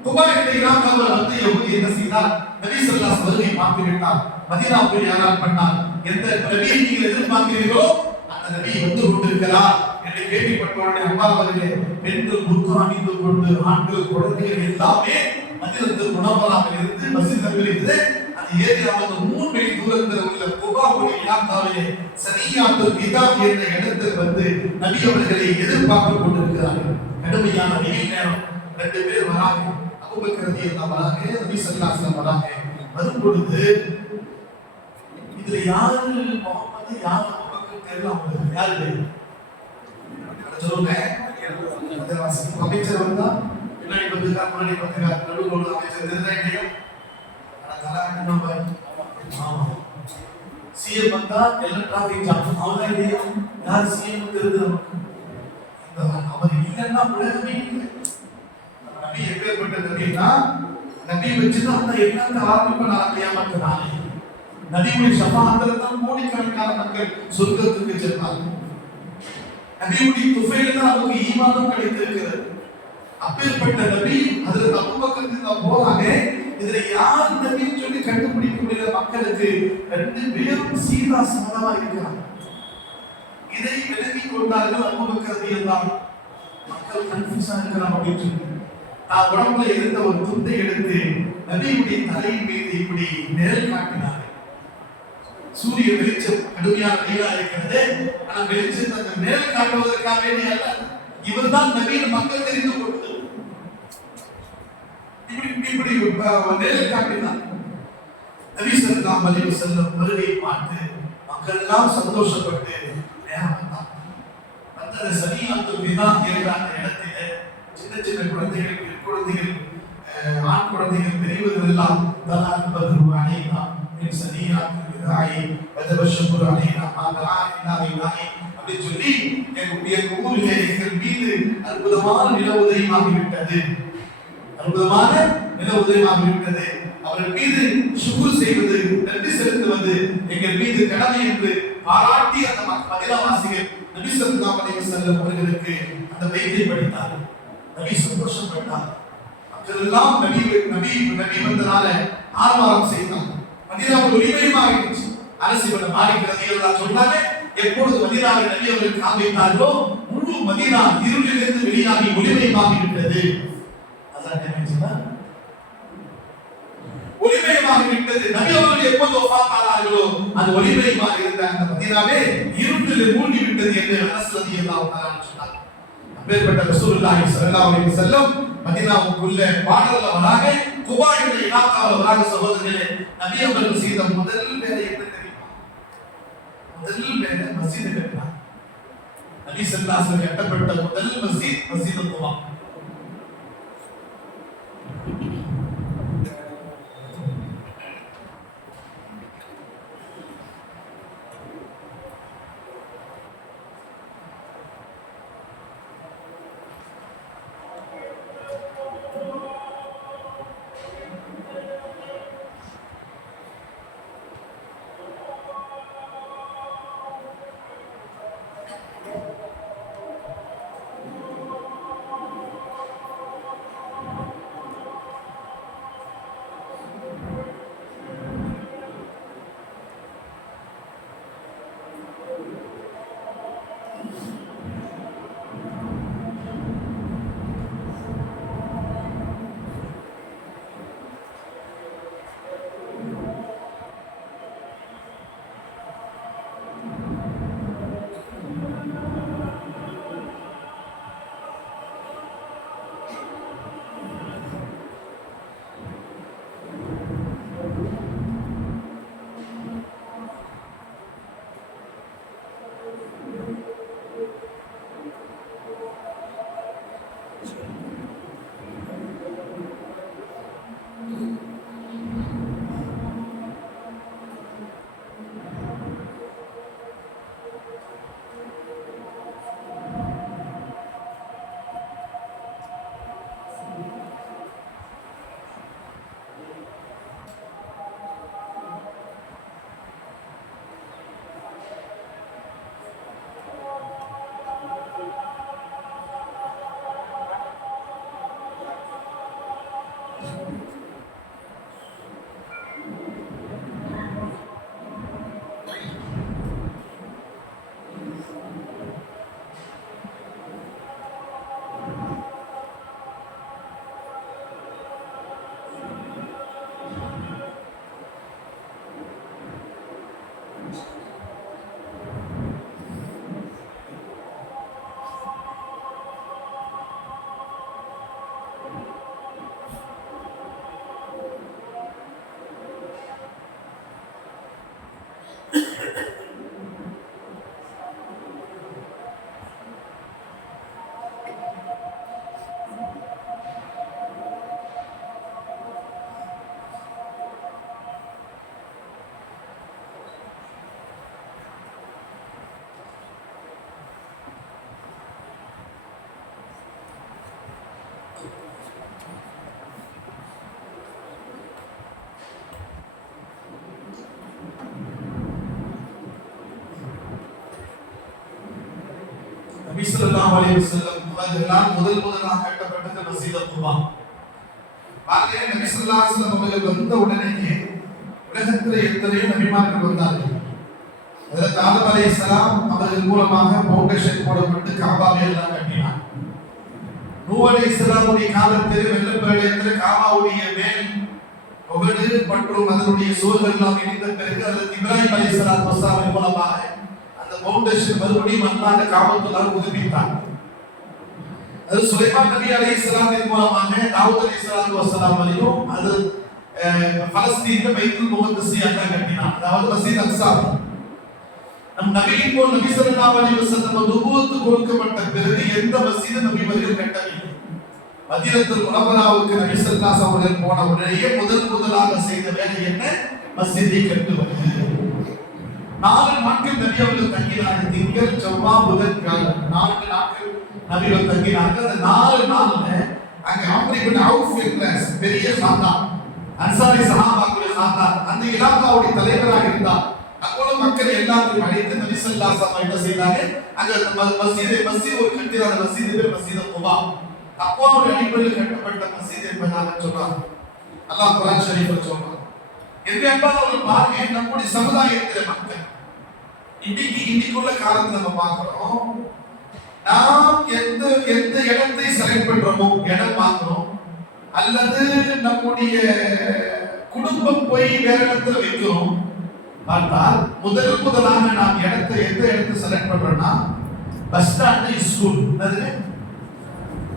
குபா என்ற இலாக்காவில் வந்து யஹூதி என்ன செய்தார்? நபி ஸல்லல்லாஹு அலைஹி வஸல்லம் பார்த்து விட்டார். மதீனா போய் யாரால் பண்ணார்? எந்த நபியை நீங்கள் எதிர்பார்க்கிறீர்களோ அந்த நபி வந்து கொண்டிருக்கிறார் என்று கேள்விப்பட்டவுடனே அன்பார்ந்தவர்களே, பெண்கள் புர்கா அணிந்து கொண்டு ஆண்கள் குழந்தைகள் எல்லாமே மதீனத்துல் முனவ்வராவில் இருந்து மஸ்ஜிதில் இருந்து அந்த ஏரியாவில் 3 மைல் தூரத்தில் உள்ள குபாவுடைய இலாக்காவிலே சனியாத்துல் விதா என்ற இடத்தில் வந்து நபி அவர்களை எதிர்பார்த்து கொண்டிருக்கிறார்கள். கடுமையான வெயில் நேரம். 2 பேர் வராங்க. அபூபக்கர் ரலியல்லாஹு வராங்க, நபி ஸல்லல்லாஹு அலைஹி வஸல்லம் வராங்க. வரும் பொழுது இதுல யாரு முகமது யாரு அபூபக்கர் தெரியல. யாரு சொல்லுங்க. அமைச்சர் வந்தா பின்னாடி வந்துட்டா முன்னாடி வந்துட்டா நடுவுல அமைச்சர் தெரிஞ்சாங்க. சிஎம் வந்தா எல்லாம் டிராபிக் ஜாம். அவங்க இல்லையா யார் சிஎம் தெரிஞ்சு அவர் இல்லைன்னா உலகமே இல்லை. நபி எப்பேற்பட்ட நபின்னா நபி வச்சுதான் அந்த எண்ணத்தை ஆரம்பிப்ப ஆரம்பியாமற்றாங்க. நபியுடைய ஷஃபாஅத்துல தான் கோடிக்கணக்கான மக்கள் சொர்க்கத்துக்கு சென்றார்கள். நபியுடைய துஃபைல தான் அவருக்கு ஈமானும் கிடைத்திருக்கிறது. அப்பேற்பட்ட நபி ஹஜ்ரத் அபூபக்கர் தான் போறாங்க. இதுல யார் நபின்னு சொல்லி கண்டுபிடிக்க முடியல மக்களுக்கு. 2 பேரும் சீதா சமதமா இருக்கிறாங்க. இதை விலகிக் கொண்டார்கள் அபூபக்கர் ரலியல்லாஹு. மக்கள் கன்ஃபியூஸா இருக்கிறாங்க அப்படின்னு சொல்லி நான் உடம்புல இருந்த ஒரு துண்டை எடுத்து நபியுடைய தலையின் மீது இப்படி நிழல் காட்டினார்கள். சூரிய வெளிச்சம் கடுமையான வெயிலா இருக்கிறது. ஆனால் வெளிச்சத்தை அந்த நிழல் காட்டுவதற்காக வேண்டிய அல்ல. இவர்தான் நபியின் மக்கள் தெரிந்து கொண்டது. இப்படி நிழல் காட்டினார். நபி ஸல்லல்லாஹு அலைஹி வஸல்லம் வருகையை பார்த்து மக்கள் எல்லாம் சந்தோஷப்பட்டு நேரம் வந்தாங்க. அந்த சனியாத்துல் விதா என்ற அந்த இடத்திலே சின்ன சின்ன குழந்தைகள், பெண் குழந்தைகள், ஆண் குழந்தைகள், பெரியவர்கள் எல்லாம் தலால் பத்ரு அலைனா மின் சனியாத்துல் விதாஇ வதபஷபுர் அலைனா மாதா இல்லாஹி அப்படி சொல்லி எங்கள் ஊரிலே எங்கள் மீது அற்புதமான நில உதயமாகிவிட்டது, அற்புதமான நில உதயமாகிவிட்டது. அவர்கள் மீது சுகுர் செய்வது, நன்றி செலுத்துவது எங்கள் மீது கடமை என்று பாராட்டி அந்த மதீனாவாசிகள் நபி ஸல்லல்லாஹு அலைஹி வஸல்லம் அவர்களுக்கு அந்த பைத்தை படித்தார். நபி சந்தோஷப்பட்டார். மக்கள் எல்லாம் நபி வந்தனால ஆரவாரம் செய்தார். மதீனாவில் ஒளிமயமாகிடுச்சு. அரசு இவனை மாலிக் ரலியல்லாஹு சொன்னாங்க, எப்பொழுது மதீனாவில் நபி அவர்கள் காண்பித்தார்களோ முழு மதீனா இருளிலிருந்து வெளியாகி ஒளிமயமாகி விட்டது. அதான் என்ன ஒளிமயமாக விட்டது. நபி அவர்கள் எப்போது வஃபாத்தானார்களோ அந்த ஒளிமயமாக இருந்த அந்த மதீனாவே இருட்டில் மூழ்கி விட்டது என்று அனஸ் ரலியல்லாஹு தஆலா சொன்னார். அப்பேற்பட்ட ரசூலுல்லாஹி ஸல்லல்லாஹு அலைஹி வஸல்லம் மதீனாவுக்குள்ள பாடல்ல வராங்க, குபா என்ற இலாக்காவில் வராங்க. சகோதரர்களே, நபி அவர்கள் செய்த முதல் வேலை என்ன தெரியுமா? முதல் வேலை மஸ்ஜித் கட்டினார். நபி ஸல்லல்லாஹு அலைஹி வஸல்லம் கட்டப்பட்ட முதல் மஸ்ஜித் குபா. நபி ஸல்லல்லாஹு அலைஹி வஸல்லம் அவர்களால் முதலாக கட்டப்பட்டது மஸ்ஜித் குபா. பாருங்க, நபி ஸல்லல்லாஹு அலைஹி வஸல்லம் அவர்கள் வந்த உடனேயே உலகத்தில் எத்தனையோ நபிமார்கள் வந்தார்கள். ஹஜ்ரத் ஆதம் அலைஹிஸ்ஸலாம் அவர்கள் மூலமாக ஃபவுண்டேஷன் போடப்பட்டு காபாவை எல்லாம் கட்டினார். நூஹ் அலைஹிஸ்ஸலாமுடைய காலத்தில் வெள்ளப்பெருக்கில் காபாவுடைய மேல் ஒகடு மற்றும் அதனுடைய சுவர்கள் எல்லாம் இணைந்த பிறகு ஹஜ்ரத் இப்ராஹிம் அலைஹிஸ்ஸலாத்து வஸலாம் மூலமாக அந்த ஃபவுண்டேஷன் மறுபடியும் அல்லாஹ் காபத்துல்லாஹ் புதுப்பித்தார். அது சுலைமான் நபி அலைஹிஸ்ஸலாத்தின் மூலமாக தாவூத் அலைஹிஸ்ஸலாத்து வஸலாம் வரையும் அது பலஸ்தீன்ல பைத்துல் முகத்தஸை அல்லாஹ் கட்டினார். அதாவது மஸ்ஜித் அக்ஸா. நம் நபியின் போல் நபி ஸல்லல்லாஹு அலைஹி வஸல்லம் நுபுவத் கொடுக்கப்பட்ட பிறகு எந்த மஸ்ஜிதை நபி அவர்கள் கட்டவில்லை. மதீனத்துல் முனவ்வராவுக்கு நபி ஸல்லல்லாஹு அலைஹி வஸல்லம் போன உடனே முதலாக செய்த வேலை என்ன? மஸ்ஜிதை கட்டுவது. 4 நாட்கள் நபி அவர்கள் தங்கினார்கள். திங்கள், செவ்வாய், புதன், வியாழன் 4 நாட்கள் நபி அவர்கள் தங்கினார்கள். அந்த 4 நாள்ல அங்க அம்ர் இப்னு அவுஃப் என்ற பெரிய சாத்தான், அன்சாரி சஹாபாக்களுடைய சாத்தான், அந்த இலாகாவுடைய தலைவராக இருந்தார். அப்போது மக்கள் எல்லாத்தையும் அழைத்து நபி ஸல்லல்லாஹு அலைஹி வஸல்லம் என்ன செய்தாங்க? அங்க மஸ்ஜித் ஒரு கட்டிட, அந்த மஸ்ஜித் பேர் மஸ்ஜித் குபா. தக்வாவுடைய அடிப்படையில் கட்டப்பட்ட மஸ்ஜித் என்பதாக சொல்றாங்க. அல்லாஹ் குர்ஆன் ஷரீஃப்ல சொல்றான். என்பார்கள் பாருங்க, நம்முடைய சமுதாயத்தில் மக்கள் இன்னைக்குள்ள காலத்துல நம்ம பார்க்கிறோம், நாம் எந்த இடத்தை செலக்ட் பண்றோமோ, இடம் பார்க்கிறோம், அல்லது நம்முடைய குடும்பம் போய் வேற இடத்துல வைக்கிறோம். பார்த்தால் முதலாக நாம் எந்த இடத்தை செலக்ட் பண்றோம்னா, பஸ் ஸ்டாண்ட், ஸ்கூல்,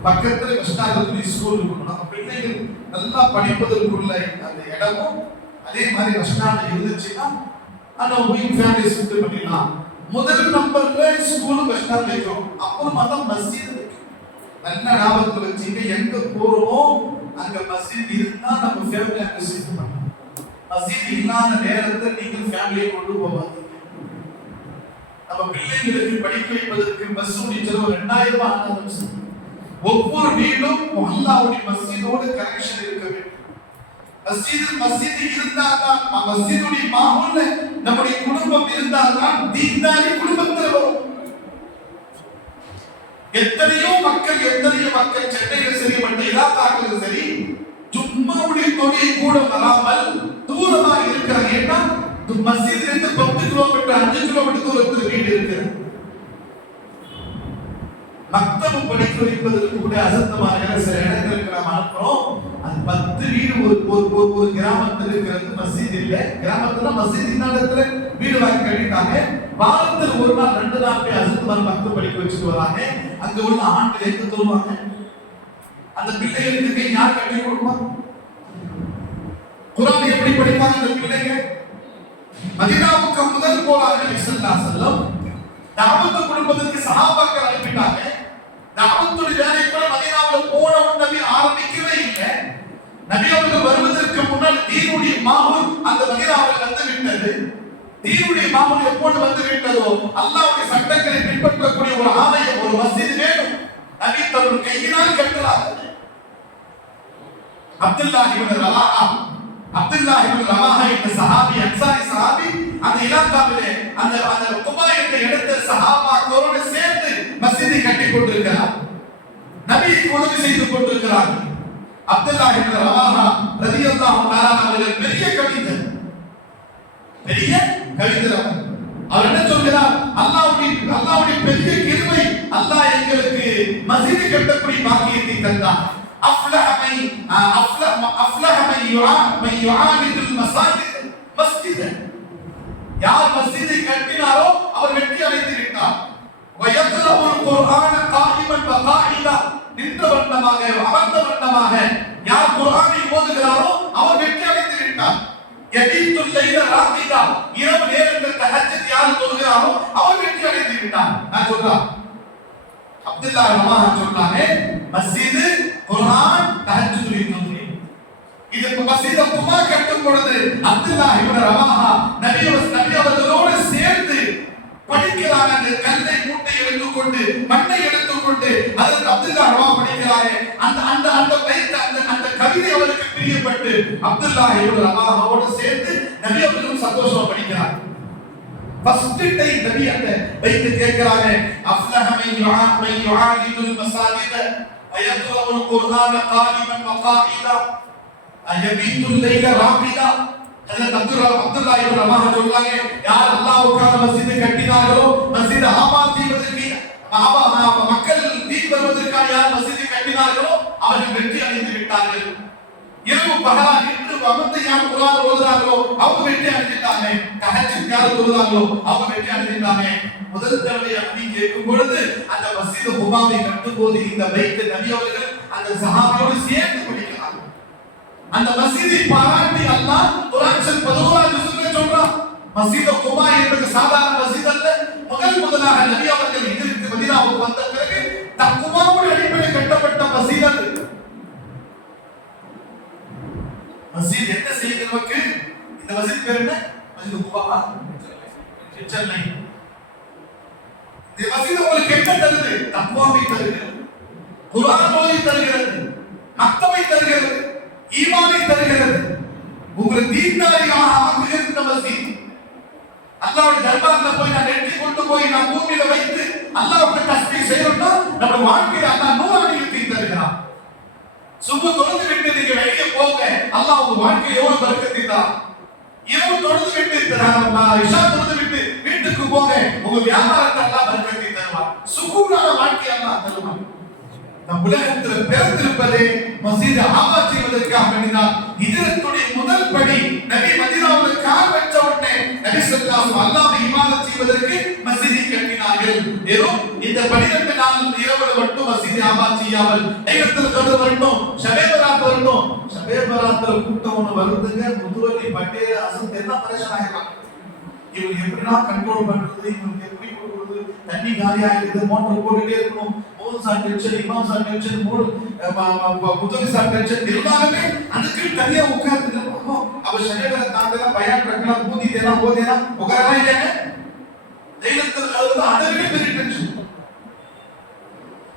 பக்கத்துல பஸ் ஸ்டாண்ட் ஸ்கூல் இருக்கணும். நம்ம பிள்ளைகள் நல்லா படிப்பதற்குள்ள அந்த இடமும் அதே மாதிரி பஸ் ஸ்டாண்ட் இருந்துச்சுன்னா அந்த ஃபேமிலி ஷிஃப்ட் பண்ணிடலாம். முதல் நம்பர்ல ஸ்கூல், பஸ் ஸ்டாண்ட் வைக்கிறோம். அப்புறமா தான் மஸ்ஜித் வைக்கிறோம். நல்ல ஞாபகத்துல வச்சுங்க, எங்க போறோமோ அங்க மஸ்ஜித் இருந்தா நம்ம ஃபேமிலி அங்க ஷிஃப்ட் பண்ணலாம். மஸ்ஜித் இல்லாத நேரத்தை நீங்கள் ஃபேமிலியை கொண்டு போவாங்க. நம்ம பிள்ளைகளுக்கு படிக்க வைப்பதற்கு பஸ் செலவு 2000 ஆனாலும் ஒவ்வொரு வீடும் அல்லாஹ்வுடைய மஸ்ஜிதோடு கனெக்ஷன் இருக்க வேண்டும். மஸ்ஜித் இருந்தால்தான், மஸ்ஜிதுடைய மாஹோல்ல நம்முடைய குடும்பம் இருந்தால்தான் தீன்தாரி குடும்பத்தில் வரும். எத்தனையோ மக்கள் சென்னையில சரி, மற்ற இலாக்காக்களில் சரி, ஜும்மாவுடைய தொழிலை கூட வராமல் தூரமாக இருக்கிறாங்க. ஏன்னா மஸ்ஜித் இருந்து 10 கிலோமீட்டர் 5 கிலோமீட்டர் தூரத்தில் வீடு இருக்கிறது. மக்தபு படிக்க வைப்பதற்கு கூட அசத்தமாக சில இடங்களுக்கு நாம் அனுப்புறோம். அது 10 வீடு ஒரு கிராமத்தில் இருக்கிறது, மஸ்ஜித் இல்லை. கிராமத்துல மஸ்ஜித் இல்லாத வீடு வாங்கி கட்டிட்டாங்க. வாரத்தில் ஒரு நாள் 2 நாள் போய் அசத்தமாக மக்தபு படிக்க வச்சுட்டு வராங்க. அங்க உள்ள ஆண்கள் எங்க தருவாங்க? அந்த பிள்ளைகளுக்கு யார் கட்டி கொடுப்பாங்க? குர்ஆன் எப்படி படிப்பாங்க அந்த பிள்ளைங்க? மதீனாவுக்கு முதல் போனாங்க நபி ஸல்லல்லாஹு அலைஹி வஸல்லம். தாவத் கொடுப்பதற்கு சஹாபாக்கள் அனுப்பிட்டாங்க. தாவத்துடைய வேலை கூட மதீனாவுல போன உடனே ஆரம்பிக்கவே இல்லை. நபி அவர்கள் வருவதற்கு முன்னால் தீனுடைய மாஹூல் அந்த மதீனாவில் வந்து விட்டது. தீனுடைய மாஹூல் எப்போது வந்து விட்டதோ, அல்லாஹ்வுடைய சட்டங்களை பின்பற்றக்கூடிய ஒரு ஆலயம், ஒரு மஸ்ஜித் வேணும். நபி தன்னுடைய கையினால் கட்டுறாங்க. அப்துல்லாஹ் இப்னு ரவாஹா என்ற சஹாபி, அன்சாரி சஹாபி, அந்த இலாகாவிலே அந்த குபா என்ற இடத்தில் சஹாபாக்களோடு சேர்ந்து மஸ்ஜிதை கட்டிக் கொண்டிருக்கிறார். நபிக்கு உதவி செய்து கொண்டிருக்கிறார். அப்துல்லாஹ் இப்னு ரவாஹா ரலியல்லாஹு தஆலா அவர்கள் பெரிய கவிஞர். அவர் என்ன சொல்கிறார்? அல்லாஹ்வுடைய பெரிய கிருபை, அல்லாஹ் எங்களுக்கு மஸ்ஜிதை கட்டக்கூடிய பாக்கியத்தை தந்தார். أفلح من يعامل المساجد مسجدا. யார் மஸ்ஜிதை கட்டினாரோ அவர் வெற்றி அடைந்து விட்டார். ويقرأ القرآن قائما وقاعدا. நின்ற வண்ணமாக, அமர்ந்த வண்ணமாக யார் குர்ஆனை ஓதுகிறாரோ அவர் வெற்றி அடைந்து விட்டார். يبيت الليل راقدا. இரவு நேரத்தில் தஹஜ்ஜுத் யார் தொழுகிறாரோ அவர் வெற்றி அடைந்து விட்டார். நான் சொல்றேன், அப்துல்லாஹ் ரவாஹா சொல்றாங்க, மஸ்ஜித், குர்ஆன், தஹஜ்ஜுத் தொழுகை. இது மஸ்ஜித் குபா கட்டும் பொழுது அப்துல்லாஹ் இப்னு ரவாஹா நபி அவர்களோடு சேர்ந்து படிக்கிறாங்க. அந்த கல்லை மூட்டை எடுத்துக்கொண்டு, மண்ணை எடுத்துக்கொண்டு அதற்கு அப்துல்லாஹ் ரவாஹா படிக்கிறாங்க. அந்த கவிதை அவருக்கு பிரியப்பட்டு அப்துல்லாஹ் இப்னு ரவாஹாவோடு சேர்ந்து நபி அவர்களும் சந்தோஷமா படிக்கிறார். ஃபர்ஸ்ட் டைம் நபி அந்த பைத்து கேக்குறாங்க, அஃப்லஹ மன் யுஆலிதுல் மசாஜித அயக்ரவுல் குர்ஆன காலிமன் வகாயிதா அயபீதுல் லைல ராகிதா. அப்துல்லாஹ் இப்னு ரவாஹா சொல்றாங்க, யார் அல்லாஹ்வுக்காக மஸ்ஜித் கட்டினார்களோ, மஸ்ஜித் ஆபாத் செய்வதற்கு, மக்கள் தீன் வருவதற்காக யார் மஸ்ஜித் கட்டினார்களோ அவர்கள் வெற்றி அடைந்து விட்டார்கள். இரவு பகலா நின்று அமர்ந்து யார் குர்ஆன் ஓதுறாங்களோ அவங்க வெற்றி அடைஞ்சிட்டாங்க. தஹஜ்ஜுத் யார் ஓதுறாங்களோ அவங்க வெற்றி அடைஞ்சிட்டாங்க. முதல் தடவை அப்படி கேட்கும் பொழுது அந்த மஸ்ஜித் குபாவை கட்டும்போது இந்த பைத் நபி அவர்கள் அந்த சஹாபியோடு சேர்ந்து படிக்கிறாங்க. அந்த மஸ்ஜிதை பாராட்டி அல்லாஹ் குர்ஆன் 11 ஜுஸ்ல சொல்றான், மஸ்ஜித் குபா என்பது சாதாரண மஸ்ஜித் அல்ல. முதலாக நபி அவர்கள் ஹிஜ்ரத் மதீனாவுக்கு வந்த பிறகு தக்வாவுடைய அடிப்படையில் கட்டப்பட்ட மஸ்ஜித் அது. மஸ்ஜித் என்ன செய்யுது நமக்கு? இந்த மஸ்ஜித் பேர் என்ன? மஸ்ஜித் குபா. சென்னை. இந்த மஸ்ஜித் உங்களுக்கு என்ன தருது? தக்வாவை தருகிறது, குர்ஆன் ஓதி தருகிறது, மக்தபை தருகிறது, ஈமானை தருகிறது. உங்களை தீன்தாரியாக ஆக்குகிறது இந்த மஸ்ஜித். அல்லாஹ்வுடைய தர்பார்ல போய் நான் நெற்றி கொண்டு போய் நான் பூமியில வைத்து அல்லாஹ்வுக்கு தஸ்பீஹ் செய்யணும்னா நம்ம வாழ்க்கையில அல்லாஹ் நூறாணியத்தை தருகிறான். சுபு தொழுது விட்டு நீங்க வெளியே போங்க, அல்லாஹ் உங்க வாழ்க்கையில எவ்வளவு பரக்கத்தை தரான். இரவு தொழுது விட்டு இஷா தொழுது விட்டு வீட்டுக்கு போங்க, உங்க வியாபாரத்தை அல்லாஹ் பரக்கத்தை தருவான். சுகூனான வாழ்க்கை அல்லாஹ் தருவான். நம் உலகத்தில் பிறந்திருப்பதே மஸ்ஜித் ஆபாத் செய்வதற்காக வேண்டிதான். ஹிஜ்ரத்துடைய முதல் படி நபி மதீனாவுக்கு கால் வச்ச உடனே நபி ஸல்லல்லாஹு அலைஹி அல்லாஹ்வை இபாதத் செய்வதற்கு மஸ்ஜிதை கட்டினார்கள். வெறும் இந்த 12 நாள் இரவுல மட்டும் மஸ்ஜித் ஆபாத் செய்யாமல் லைலத்துல் கத்ர் வரட்டும், ஷபே பராத் வரட்டும். ஷபே பராத்ல கூட்டம் ஒன்று வருதுங்க, முதுவலி பட்டே அசத் எல்லாம் பரேஷான் ஆயிடுறாங்க. இவங்க எப்படிலாம் கண்ட்ரோல் பண்றது, இவங்க எப்படி கொடுக்குறது, தண்ணி காலி ஆகிடுது, மோட்டர் போட்டுட்டே இருக்கணும், மோதுசான் டென்ஷன், இமாம் சான் டென்ஷன், முதுவலி சான் டென்ஷன், எல்லாமே அதுக்கு தனியா உட்கார்ந்து அவ ஷபேல தாண்டல பயான் ரக்கலாம், பூதிதேனா ஓதேனா உட்காரவே இல்லைங்க. லைலத்துல் கத்ர் அதை விட பெரிய டென்ஷன்.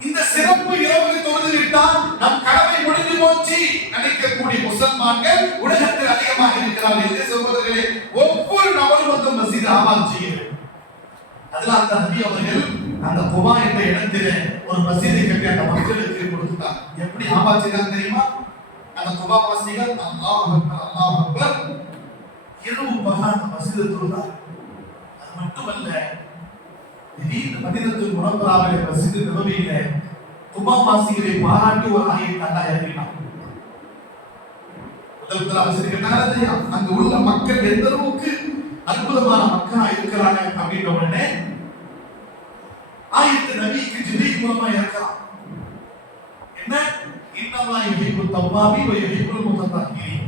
இந்த சிறப்பு இரவுக்கு தொழுது விட்டால் நம் கடமை முடிந்து போச்சு நினைக்கக்கூடிய முஸ்லிம்கள் உலகத்தில் அதிகமாக இருக்கிறார்கள். சகோதரர்களே, ஒவ்வொரு நபரும் வந்து மஸ்ஜித் ஆபாத் செய்ய வேண்டும். அதனால தான் நபி அவர்கள் அந்த குபா என்ற இடத்திலே ஒரு மஸ்ஜிதை கட்டி அந்த மக்களுக்கு கொடுத்தார். எப்படி ஆபாத் செய்தாங்க தெரியுமா? அந்த குபா வாசிகள் அல்லாஹ் அக்பர் அல்லாஹ் அக்பர் இரவு பகல் அந்த மஸ்ஜிதை தொழுதார். அது மட்டுமல்ல, திடீர்னு மதீனத்துல் முனவ்வராவிலே மஸ்ஜித் நபவியிலே குபா வாசிகளை பாராட்டி ஒரு ஆயத்தை அல்லாஹ் இறக்கினான். முதல்ல வச்சிருக்கிறாங்க, அங்க உள்ள மக்கள் எந்த அளவுக்கு அற்புதமான மக்களா இருக்கிறாங்க அப்படின்ற உடனே ஆயத்து நபிக்கு ஜிப்ரீல் மூலமா இறக்கலாம். என்ன? இன்னல்லாஹ் யுஹிப்புத் தவ்வாபீன் வ யுஹிப்புல் முத்தத்தஹிரீன்.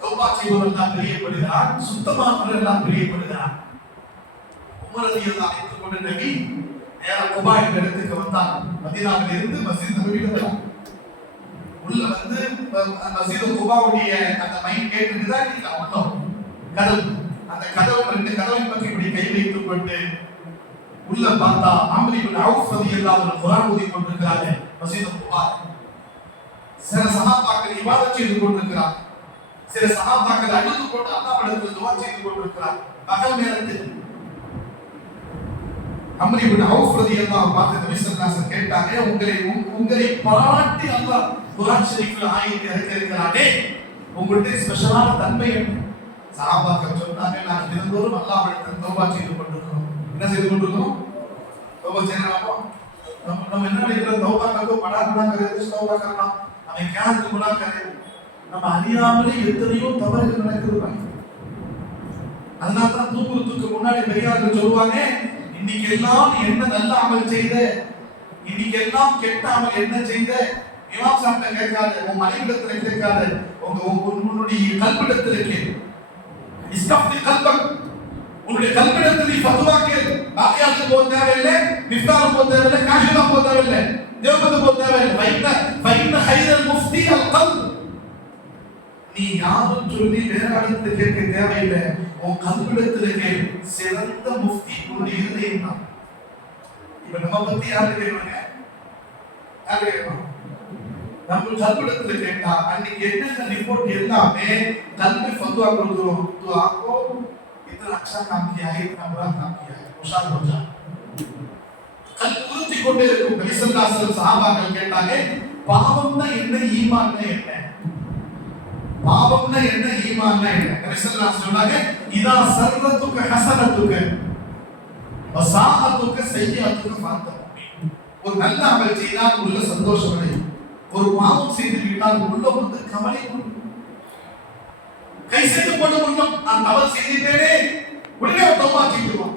தௌபா செய்பவர்கள் பிரியப்படுகிறார், சுத்தமானவர்கள் பிரியப்படுகிறார். உமர் ரலியல்லாஹு அன்ஹு கொண்ட நபி நேரா குபா என்ற இடத்துக்கு வந்தார். மதீனாவில் இருந்து மஸ்ஜித் நபவிக்கு வந்தார். உள்ள வந்து மஸ்ஜித் குபாவுடைய அந்த மைன் கேட் இருக்குதா இல்ல, உள்ளம் கதவு, அந்த கதவு ரெண்டு கதவை பற்றி இப்படி கை வைத்துக் கொண்டு உள்ள பார்த்தா அம்ர் இப்னு அவுஃப் ரலியல்லாஹு அன்ஹு குர்ஆன் ஓதி கொண்டிருக்கிறாங்க மஸ்ஜித் குபா. சில சஹாபாக்கள் இபாதத் செய்து கொண்டிருக்கிறார், சில சஹாபாக்கள் அழுது கொண்டு அல்லாஹ்விடத்தில் துஆ செய்து கொண்டிருக்கிறார். பகல் நேரத்தில் அம்ர் இப்னு அவுஃப் ரலியல்லாஹு பார்த்து நபி ஸல்லல்லாஹு அலைஹி வஸல்லம் கேட்டாங்க, உங்களை பாராட்டி அல்லாஹ் குர்ஆன் ஷரீஃப்ல ஆயத்தை இறக்கியிருக்கிறானே, உங்களுடைய ஸ்பெஷலான தன்மை என்ன? சஹாபாக்கள் சொன்னாங்க, நாங்கள் தினந்தோறும் அல்லாஹ்விடத்தில் தௌபா செய்து கொண்டிருக்கிறோம். என்ன செய்து கொண்டிருக்கிறோம்? தௌபா செய்யணும். நம்ம என்ன நினைக்கிறோம்? தௌபா கரோ படா குனா करे தௌபா करना, हमें क्या गुनाह करे, நம்ம அறியாமலே எத்தனையோ தவறுகள் நடக்குது. அதனால தான் தூங்குறதுக்கு முன்னாடி பெரியார்கள் சொல்லுவாங்க, இன்னைக்கு எல்லாம் என்ன நல்ல அமல் செய்த, இன்னைக்கு எல்லாம் கெட்ட அமல் என்ன செய்த, இமாம் சாப்பிட்ட கேட்காத, உன் மனைவிடத்துல கேட்காத, உன்னுடைய கல்பிடத்துல கேள். இஸ்கப்தி கல்பக், உன்னுடைய கல்பிடத்தில் நீ ஃபத்வா கேள். பாக்கியாத்து போக தேவையில்லை, மிஃப்தார் போக தேவையில்லை, காஷிதா போக தேவையில்லை, தேவபந்து போக தேவையில்லை. ஃபைன்ன ஹைரல் முஃப்தி அல் கல்ப். நீ யாரும் சொல்லி வேற இடத்துல கேட்க தேவையில்லை, உன் கல்பிடத்துல கேள். சிறந்த முஃப்தி உன்னுடைய இருதயம் தான். இப்ப நம்ம பத்தி யாரு கேட்கறாங்க? யாரு கேட்கறாங்க? நம்ம கல்பிடத்துல கேட்டா அன்னைக்கு என்ன ரிப்போர்ட் எல்லாமே கல்வி फतवा கொடுத்துரும். तो आपको इतना अच्छा काम किया है, इतना बुरा काम किया है, होशियार हो जा. கல் உறுத்தி கொண்டே இருக்கும். நபி ஸல்லல்லாஹு அலைஹி வஸல்லம் சஹாபாக்கள் கேட்டாங்க, பாவம்னா என்ன, ஈமான்னா என்ன? பாவம்னா என்ன, ஈமான்னா என்ன? நபி ஸல்லல்லாஹு அலைஹி வஸல்லம் சொன்னாங்க, இதா சர்ரத்துக ஹஸனத்துக வஸாஅத்துக சய்யிஅத்துக ஃபஅத்தபி. ஒரு நல்ல அமல் செய்தால் உள்ள சந்தோஷம் அடையும், ஒரு பாவம் செய்து விட்டால் உள்ள வந்து கவலை கொள்ளும். கை செய்யப்படும் உள்ளம், நான் தவறு செய்திட்டேனே உடனே தௌபா செய்துவான்.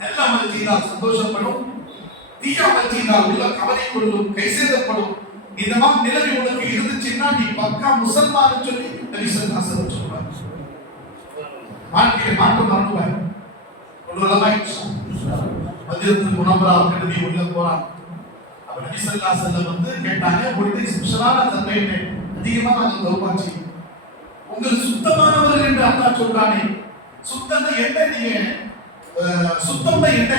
நல்ல அமல் செய்தால் சந்தோஷப்படும், தீய அமல் செய்தால் உள்ள கவலை கொள்ளும், கை செய்யப்படும். இந்த மாதிரி நிலைமை உனக்கு இருந்துச்சுன்னா நீ பக்கா முஸ்லிமான சொல்லி நபி ஸல்லல்லாஹு அலைஹி வஸல்லம் சொல்றாங்க. வாழ்க்கையை மாற்றம் வரணும். கொண்டு வரலாமாயிடுச்சு. மதியத்துக்கு முனவரா அகாடமி உள்ள போறான். அப்ப நபி ஸல்லல்லாஹு அலைஹி வஸல்லம் வந்து கேட்டாங்க, உங்களுக்கு ஸ்பெஷலான தன்மை என்ன? அதிகமா நாங்க தௌபாச்சி. உங்கள் சுத்தமானவர்கள் என்று அல்லாஹ் சொல்றானே, சுத்தம்னா என்ன? நீங்க சுத்தம்னா என்ன?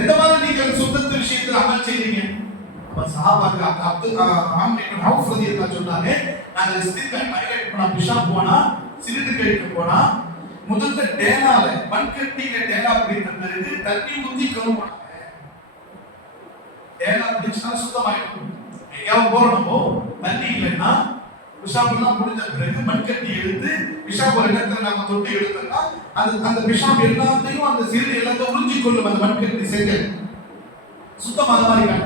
எந்த மாதிரி நீங்கள் சுத்தத்து விஷயத்தில் அமல் செய்றீங்க? அப்ப சஹாபாக்கள் அப்துல் ஆமிர் அவுஃப் ரலியல்லாஹு சொன்னாங்க, நாங்க இஸ்தின்ஜா டாய்லெட் போனா, பிஷாப் போனா, சிறுநீர் கழிக்க போனா, முதல்ல டேனால மண்கட்டியில டேனா பிடித்த பிறகு தண்ணி ஊத்தி கழுவுனாங்க. டேனா பிடிச்சா சுத்தமாயிடும். எங்கேயாவது போறோமோ தண்ணி இல்லைன்னா பிஷாப் எல்லாம் முடிஞ்ச பிறகு மண்கட்டி எடுத்து பிஷாப் ஒரு இடத்துல நம்ம தொட்டு எடுத்தோம்னா அந்த பிஷாப் எல்லாத்தையும் அந்த சிறுநீர் எல்லாத்தையும் உறிஞ்சி கொள்ளும். அந்த மண்கட்டி செங்கல் சுத்தமாக மாதிரி.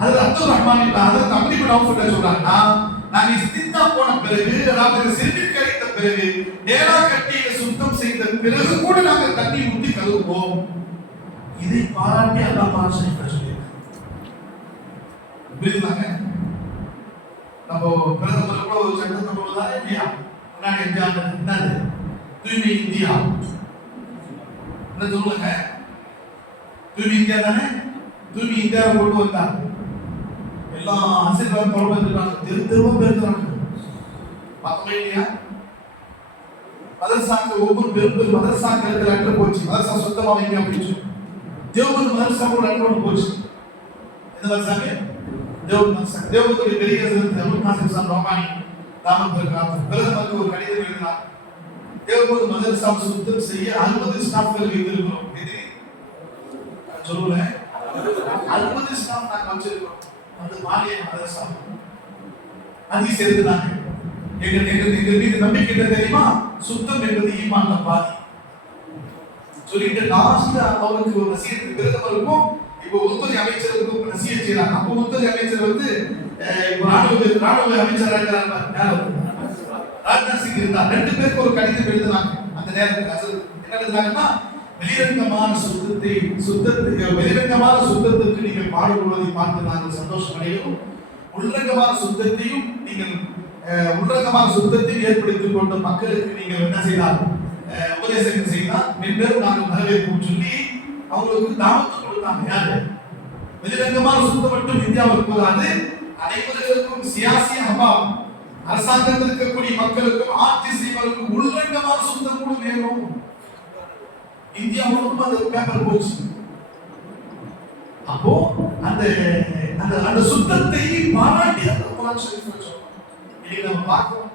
அதுல அப்துல் ரஹ்மான் அதற்கு அப்துல் அவுஃப் சொல்றாங்கன்னா, நாங்க இஸ்தின்ஜா போன பிறகு, அதாவது சிறுநீர் கழித்த பிறகு, டேனா கட்டியை சுத்தம் செய்த பிறகு கூட நாங்க தண்ணி ஊற்றி கழுவுவோம். இதை பாராட்டி அல்லாஹ் மாஷா சொல்லியிருக்காங்க. புரியுதுங்க? நம்ம பிரதமர் கூட ஒரு சட்டத்தை போடுவதாலே இல்லையா? முன்னாடி என்னது தூய்மை இந்தியா என்ன சொல்லுங்க? தூய்மை இந்தியா தானே? தூய்மை இந்தியாவை கொண்டு வந்தாங்க. எல்லா ஆசிரியர்களும் தொடர்பு தெருவும் பெருக்கிறாங்க. பார்த்தோமே இல்லையா? மதரசாக்கு ஒவ்வொரு பெரும் மதரசாக்களுக்கு லெட்டர் போச்சு. மதரசா சுத்தமா வைங்க அப்படின்னு சொல்லி தேவபந்த் மதரசா கூட லெட்டர் போச்சு. எந்த மதரசாங்க? தேவபந்த் மதரசா. தேவபந்துடைய பெரிய ஹசரத் அபுல் காசிம் சாப் ரஹ்மானி தாமத் பர்காத் பிரதமருக்கு ஒரு கடிதம் எழுதினார். தேவபந்த் மதரசா சுத்தம் செய்ய 60 ஸ்டாஃப்கள் வைத்திருக்கிறோம். இது சொல்லுங்க, 60 ஸ்டாஃப் நாங்க வச்சிருக்கோம். அந்த மாநில மதரசா அதிக எழுதினாங்க. எங்க மீது நம்பிக்கை என்ன தெரியுமா? சுத்தம் என்பது ஈமான்ல பாதி சொல்லிட்டு லாஸ்ட் அவருக்கு ஒரு நசீஹத் பிரதமருக்கும் இப்போ உள்துறை அமைச்சருக்கும் நசீஹத் செய்யறாங்க. அப்போ உள்துறை அமைச்சர் வந்து ராணுவ அமைச்சராக இருக்கிறார். ராஜ்நாத் சிங் இருந்தார். 2 பேருக்கு ஒரு கடிதம் எழுதினாங்க. அந்த நேரத்தில் என்ன எழுதினாங்கன்னா, வெளிரங்கமான சுத்தத்துக்கு நீங்கள் பாடுபடுவதை பார்த்து நாங்கள் சந்தோஷம் அடைகிறோம். உள்ளரங்கமான சுத்தத்தையும் நீங்கள் உள்ளரங்கமான சுத்தத்தை ஏற்படுத்திக் கொண்ட மக்களுக்கு நீங்கள் என்ன செய்தால் உபதேசங்கள் செய்தால் மென்மேலும் நாங்கள் வரவேற்போம் சொல்லி அவங்களுக்கு தாமத்து கொடுத்தாங்க. யாரு? வெளிரங்கமான சுத்தம் மட்டும் இந்தியாவுக்கு போகாது, அனைவருக்கும் சியாசி அபாவம் அரசாங்கத்தில் இருக்கக்கூடிய மக்களுக்கும் ஆட்சி செய்வதற்கும் உள்ளரங்கமான சுத்தம் கூட வேணும். இந்தியா முழுவதும் அந்த பேப்பர் போச்சு. அப்போ அந்த அந்த அந்த சுத்தத்தை பாராட்டி அந்த குர்ஆன் ஷரீஃப்ல சொல்றோம். இன்னைக்கு நம்ம பார்க்கிறோம்,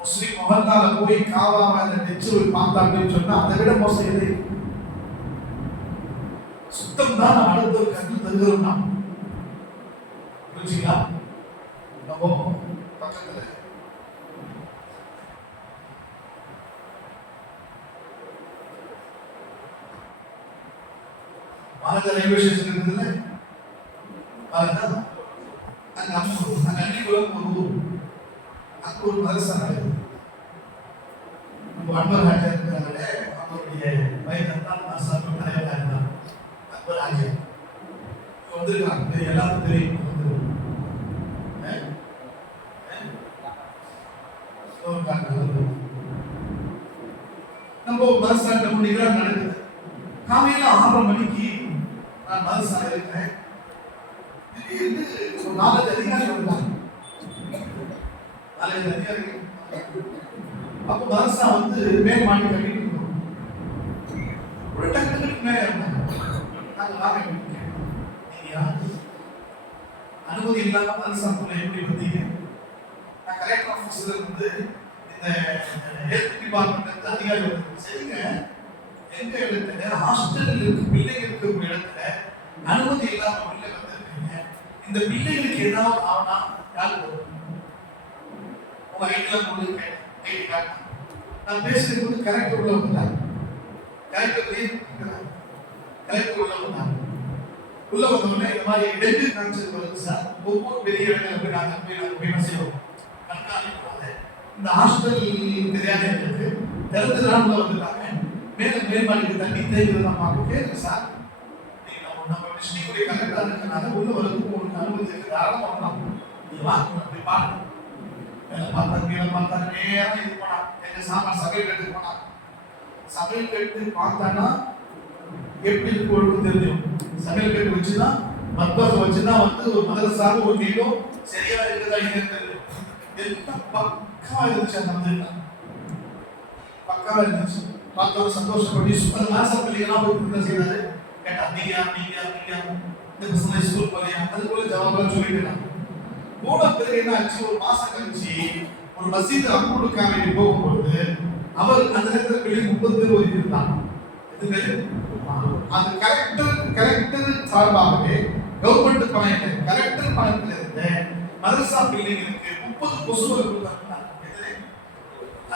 முஸ்லிம் மஹல்லால போய் காவாம அந்த நெச்சுவை பார்த்தா அப்படின்னு சொன்னா அதை விட மோசம் எது? சுத்தம் தான் நம்ம அடுத்த ஒரு கற்று தருகிறோம். நாம் புரிஞ்சுங்களா? நம்ம பக்கத்துல பாரத ரயில்வே ஸ்டேஷன் இருக்குதுல்ல, பாரதா அங்க அன்னிக்குளம் ஒரு ஊர், அங்க ஒரு மதரசா இருக்குது. அக்பர் ராஜா இருக்கிறாங்களே, அவருடைய வயதான் மாசாக்கு தலைவராக இருந்தார். அக்பர் ராஜா வந்திருக்காங்க, எல்லாரும் தெரியும். நம்ம மதரசா நம்ம நிகழ்வு நடக்குது. காலையில 6:30 மணிக்கு நான் மதரசா இருக்கிறேன். திடீர்னு ஒரு 4 அதிகாரிகள் வந்தாங்க. 4 அதிகாரிகள். அப்போ மதரசா வந்து மேல் மாடி கட்டிட்டு இருக்கோம். ஒரு டக்குனுக்கு மேலே இருந்தாங்க. நாங்கள் வாங்க கேட்டேன், நீங்க யாரு? அனுமதி இல்லாம மதரசாக்குள்ள எப்படி வந்தீங்க? நான் கலெக்டர் ஆஃபீஸ்ல இருந்து இந்த ஹெல்த் டிபார்ட்மெண்ட் அதிகாரி வந்து, சரிங்க, எங்க இடத்துல ஹாஸ்டலில் இருக்கு பிள்ளைங்க இருக்கக்கூடிய இடத்துல அனுமதி இல்லாம உள்ள வந்திருக்கீங்க. இந்த பிள்ளைகளுக்கு ஏதாவது ஆனா யாரு உங்க ஐடிலாம் கொண்டு ஐடி கார்டு நான் பேசுறது வந்து கரெக்டர் உள்ள வந்தாங்க. கரெக்டர் உள்ள வந்தாங்க. உள்ள வந்தோடனே இந்த மாதிரி டெங்கு காய்ச்சல் வருது சார், ஒவ்வொரு பெரிய இடத்துல போய் நாங்கள் போய் என்ன செய்வோம், கண்காணிப்போம். இந்த ஹாஸ்டல் தெரியாத எங்களுக்கு திறந்து உள்ள வந்துட்டாங்க. மேல்மாடிக்கு தண்ணி தேய்க்கிறதா கேட்குங்க சார், நீங்க நம்ம டிஸ்ட்ரிக்ட் கலெக்டரா இருக்கனால உள்ள வரதுக்கு உங்களுக்கு அனுமதி இருக்கு, தாராளமா வரலாம். நீங்க வாங்க போய் பாருங்க. மேல பார்த்தா கீழே பார்த்தா நேரம் இது போனா எங்க சாமான் சமையல் எடுத்து போனா சமையல் கட்டு பார்த்தானா எப்படி இருக்கு ஒழுங்கு தெரியும். சமையல் கட்டு வச்சுதான் மத்பகம் வச்சுதான் ஒரு மதரசாக ஒரு வீடும் சரியா இருக்குதா இல்லைன்னு தெரியும். எல்லாம் பக்காவா இருந்துச்சு. அந்த பக்காவா இருந்துச்சு. பார்த்து ஒரு சந்தோஷப்பட்டு அந்த மாசம் பிள்ளைங்களாம் போய் என்ன செய்யறாரு கேட்டா நீங்க இந்த பசங்க ஸ்கூல் போறியா அது போல ஜவாபெல்லாம் சொல்லிட்டு போன பிறகு என்ன ஆச்சு, ஒரு மாசம் கழிச்சு ஒரு மசீத் அப்ரூவ்டுக்காக வேண்டி போகும்போது அவர் அந்த நேரத்தில் வெளியே 30 பேர் ஒதுக்கி இருந்தாங்க. அந்த கலெக்டர் சார்பாகவே கவர்மெண்ட் பணம் கலெக்டர் பணத்தில் இருந்து மதரசா பிள்ளைங்களுக்கு 30 கொசுவை கொடுத்தாங்க.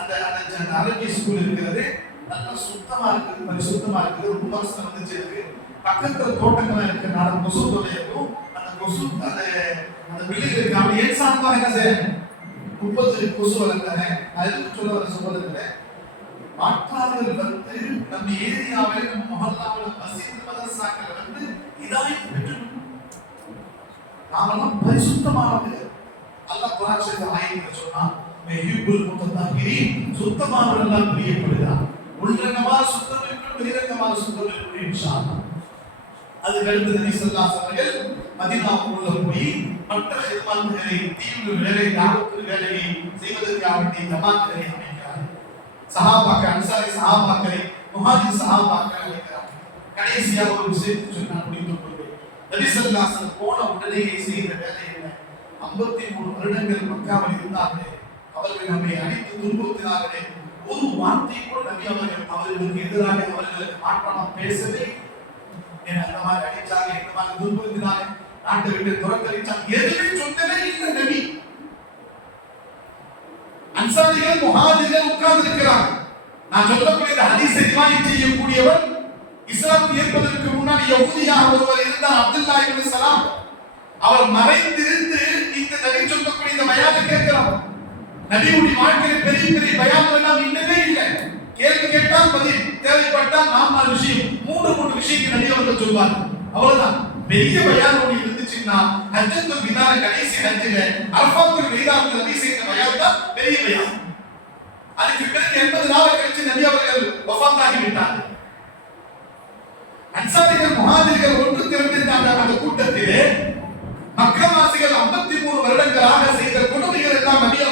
அந்த அரபி ஸ்கூல் இருக்கிறது நல்லா சுத்தமா இருக்குது, பரிசுத்தமா இருக்குது. ரொம்ப வருஷம் வந்துச்சு இருக்கு. பக்கத்துல தோட்டங்களா இருக்கிறனால கொசு தொலைக்கும். அந்த கொசு அந்த பிள்ளைங்களுக்கு அப்படி ஏன் சார்பாக என்ன செய்ய 30 கொசு வளர்த்தாங்க. அதுக்கு சொல்ல வர சொல்றது மாற்றாளர்கள் நம்ம ஏரியாவில் நம்ம மஹல்லாவில் மஸ்ஜித் மதரசாக்கள் இதாயத் பெற்று நாமெல்லாம் பரிசுத்தமானது. அல்லாஹ் குர்ஆன் சொல்ற ஆயத்துல சொன்னா யுஹிப்புல் முத்தஹிரீன், சுத்தமானவர்கள் பிரியப்படுகிறார். உள்ரங்கமான சுத்தம் இருக்கணும், வெளிரங்கமான சுத்தம் இருக்கணும் இன்ஷாஅல்லாஹ். அதுக்கு அடுத்து நபி ஸல்லல்லாஹு அலைஹி வஸல்லம் மதீனாவுக்குள்ள போய் மற்ற ஹிதமத்துகளை தீவிர வேலை தாவத்துடைய வேலையை செய்வதற்காக வேண்டிய ஜமாத்களை அமைக்கிறார். சஹாபாக்கள் அன்சாரி சஹாபாக்களை முஹாஜிர் சஹாபாக்களை அமைக்கிறார். கடைசியாக ஒரு விஷயத்தை சொன்னால் முடித்துக் கொள்வேன். நபி ஸல்லல்லாஹு அலைஹி வஸல்லம் போன உடனேயே செய்த வேலை என்ன? 53 வருடங்கள் மக்காவில் இருந்தார்களே, அவர்கள் நம்மை அடித்து துன்புறுத்தினார்களே, ஒரு வார்த்தை கூட நபி அவர்களுக்கு எதிராக அவர்களுக்கு மாற்றமாக பேசவே. அந்த மாதிரி அடிச்சாங்க, இந்த மாதிரி துன்புறுத்தினாங்க, நாட்டை விட்டு துரத்தடிச்சாங்க, எதுவுமே சொல்லவே இல்லை நபி. அன்சாரிகள் முஹாஜிர்கள் உட்கார்ந்து இருக்கிறாங்க. நான் சொல்லக்கூடிய ஹதீஸை ரிவாயத் செய்யக்கூடியவர் இஸ்லாம் ஏற்பதற்கு முன்னாடி யஹூதியாக ஒருவர் இருந்தார், அப்துல்லா இப்னு சலாம். அவர் மறைந்திருந்து இந்த நபி சொல்லக்கூடிய இந்த பயானை கேட்கிறார். நபியுடைய வாழ்க்கையில பெரிய பெரிய பயான்கள் எல்லாம் இன்னமே இல்லை. கேள்வி கேட்டால் பதில், தேவைப்பட்டால் 4 விஷயம் 3 விஷயங்கள் நபி அவர்கள் சொல்வார். அவ்வளவுதான். பெரிய பயான் ஒன்று இருந்துச்சுன்னா ஹஜ்ஜத்துல் விதா கடைசி ஹஜ்ஜில அரஃபாத்துல் விதாவுக்கு நபி செய்த பயான் தான் பெரிய பயான். அதுக்கு பிறகு 80 நாள் கழிச்சு நபி அவர்கள் வஃபாத்தாகி விட்டார்கள். அன்சாரிகள் முஹாஜிர்கள் ஒன்று திரண்டிருந்த அந்த கூட்டத்திலே மக்கவாசிகள் 53 வருடங்களா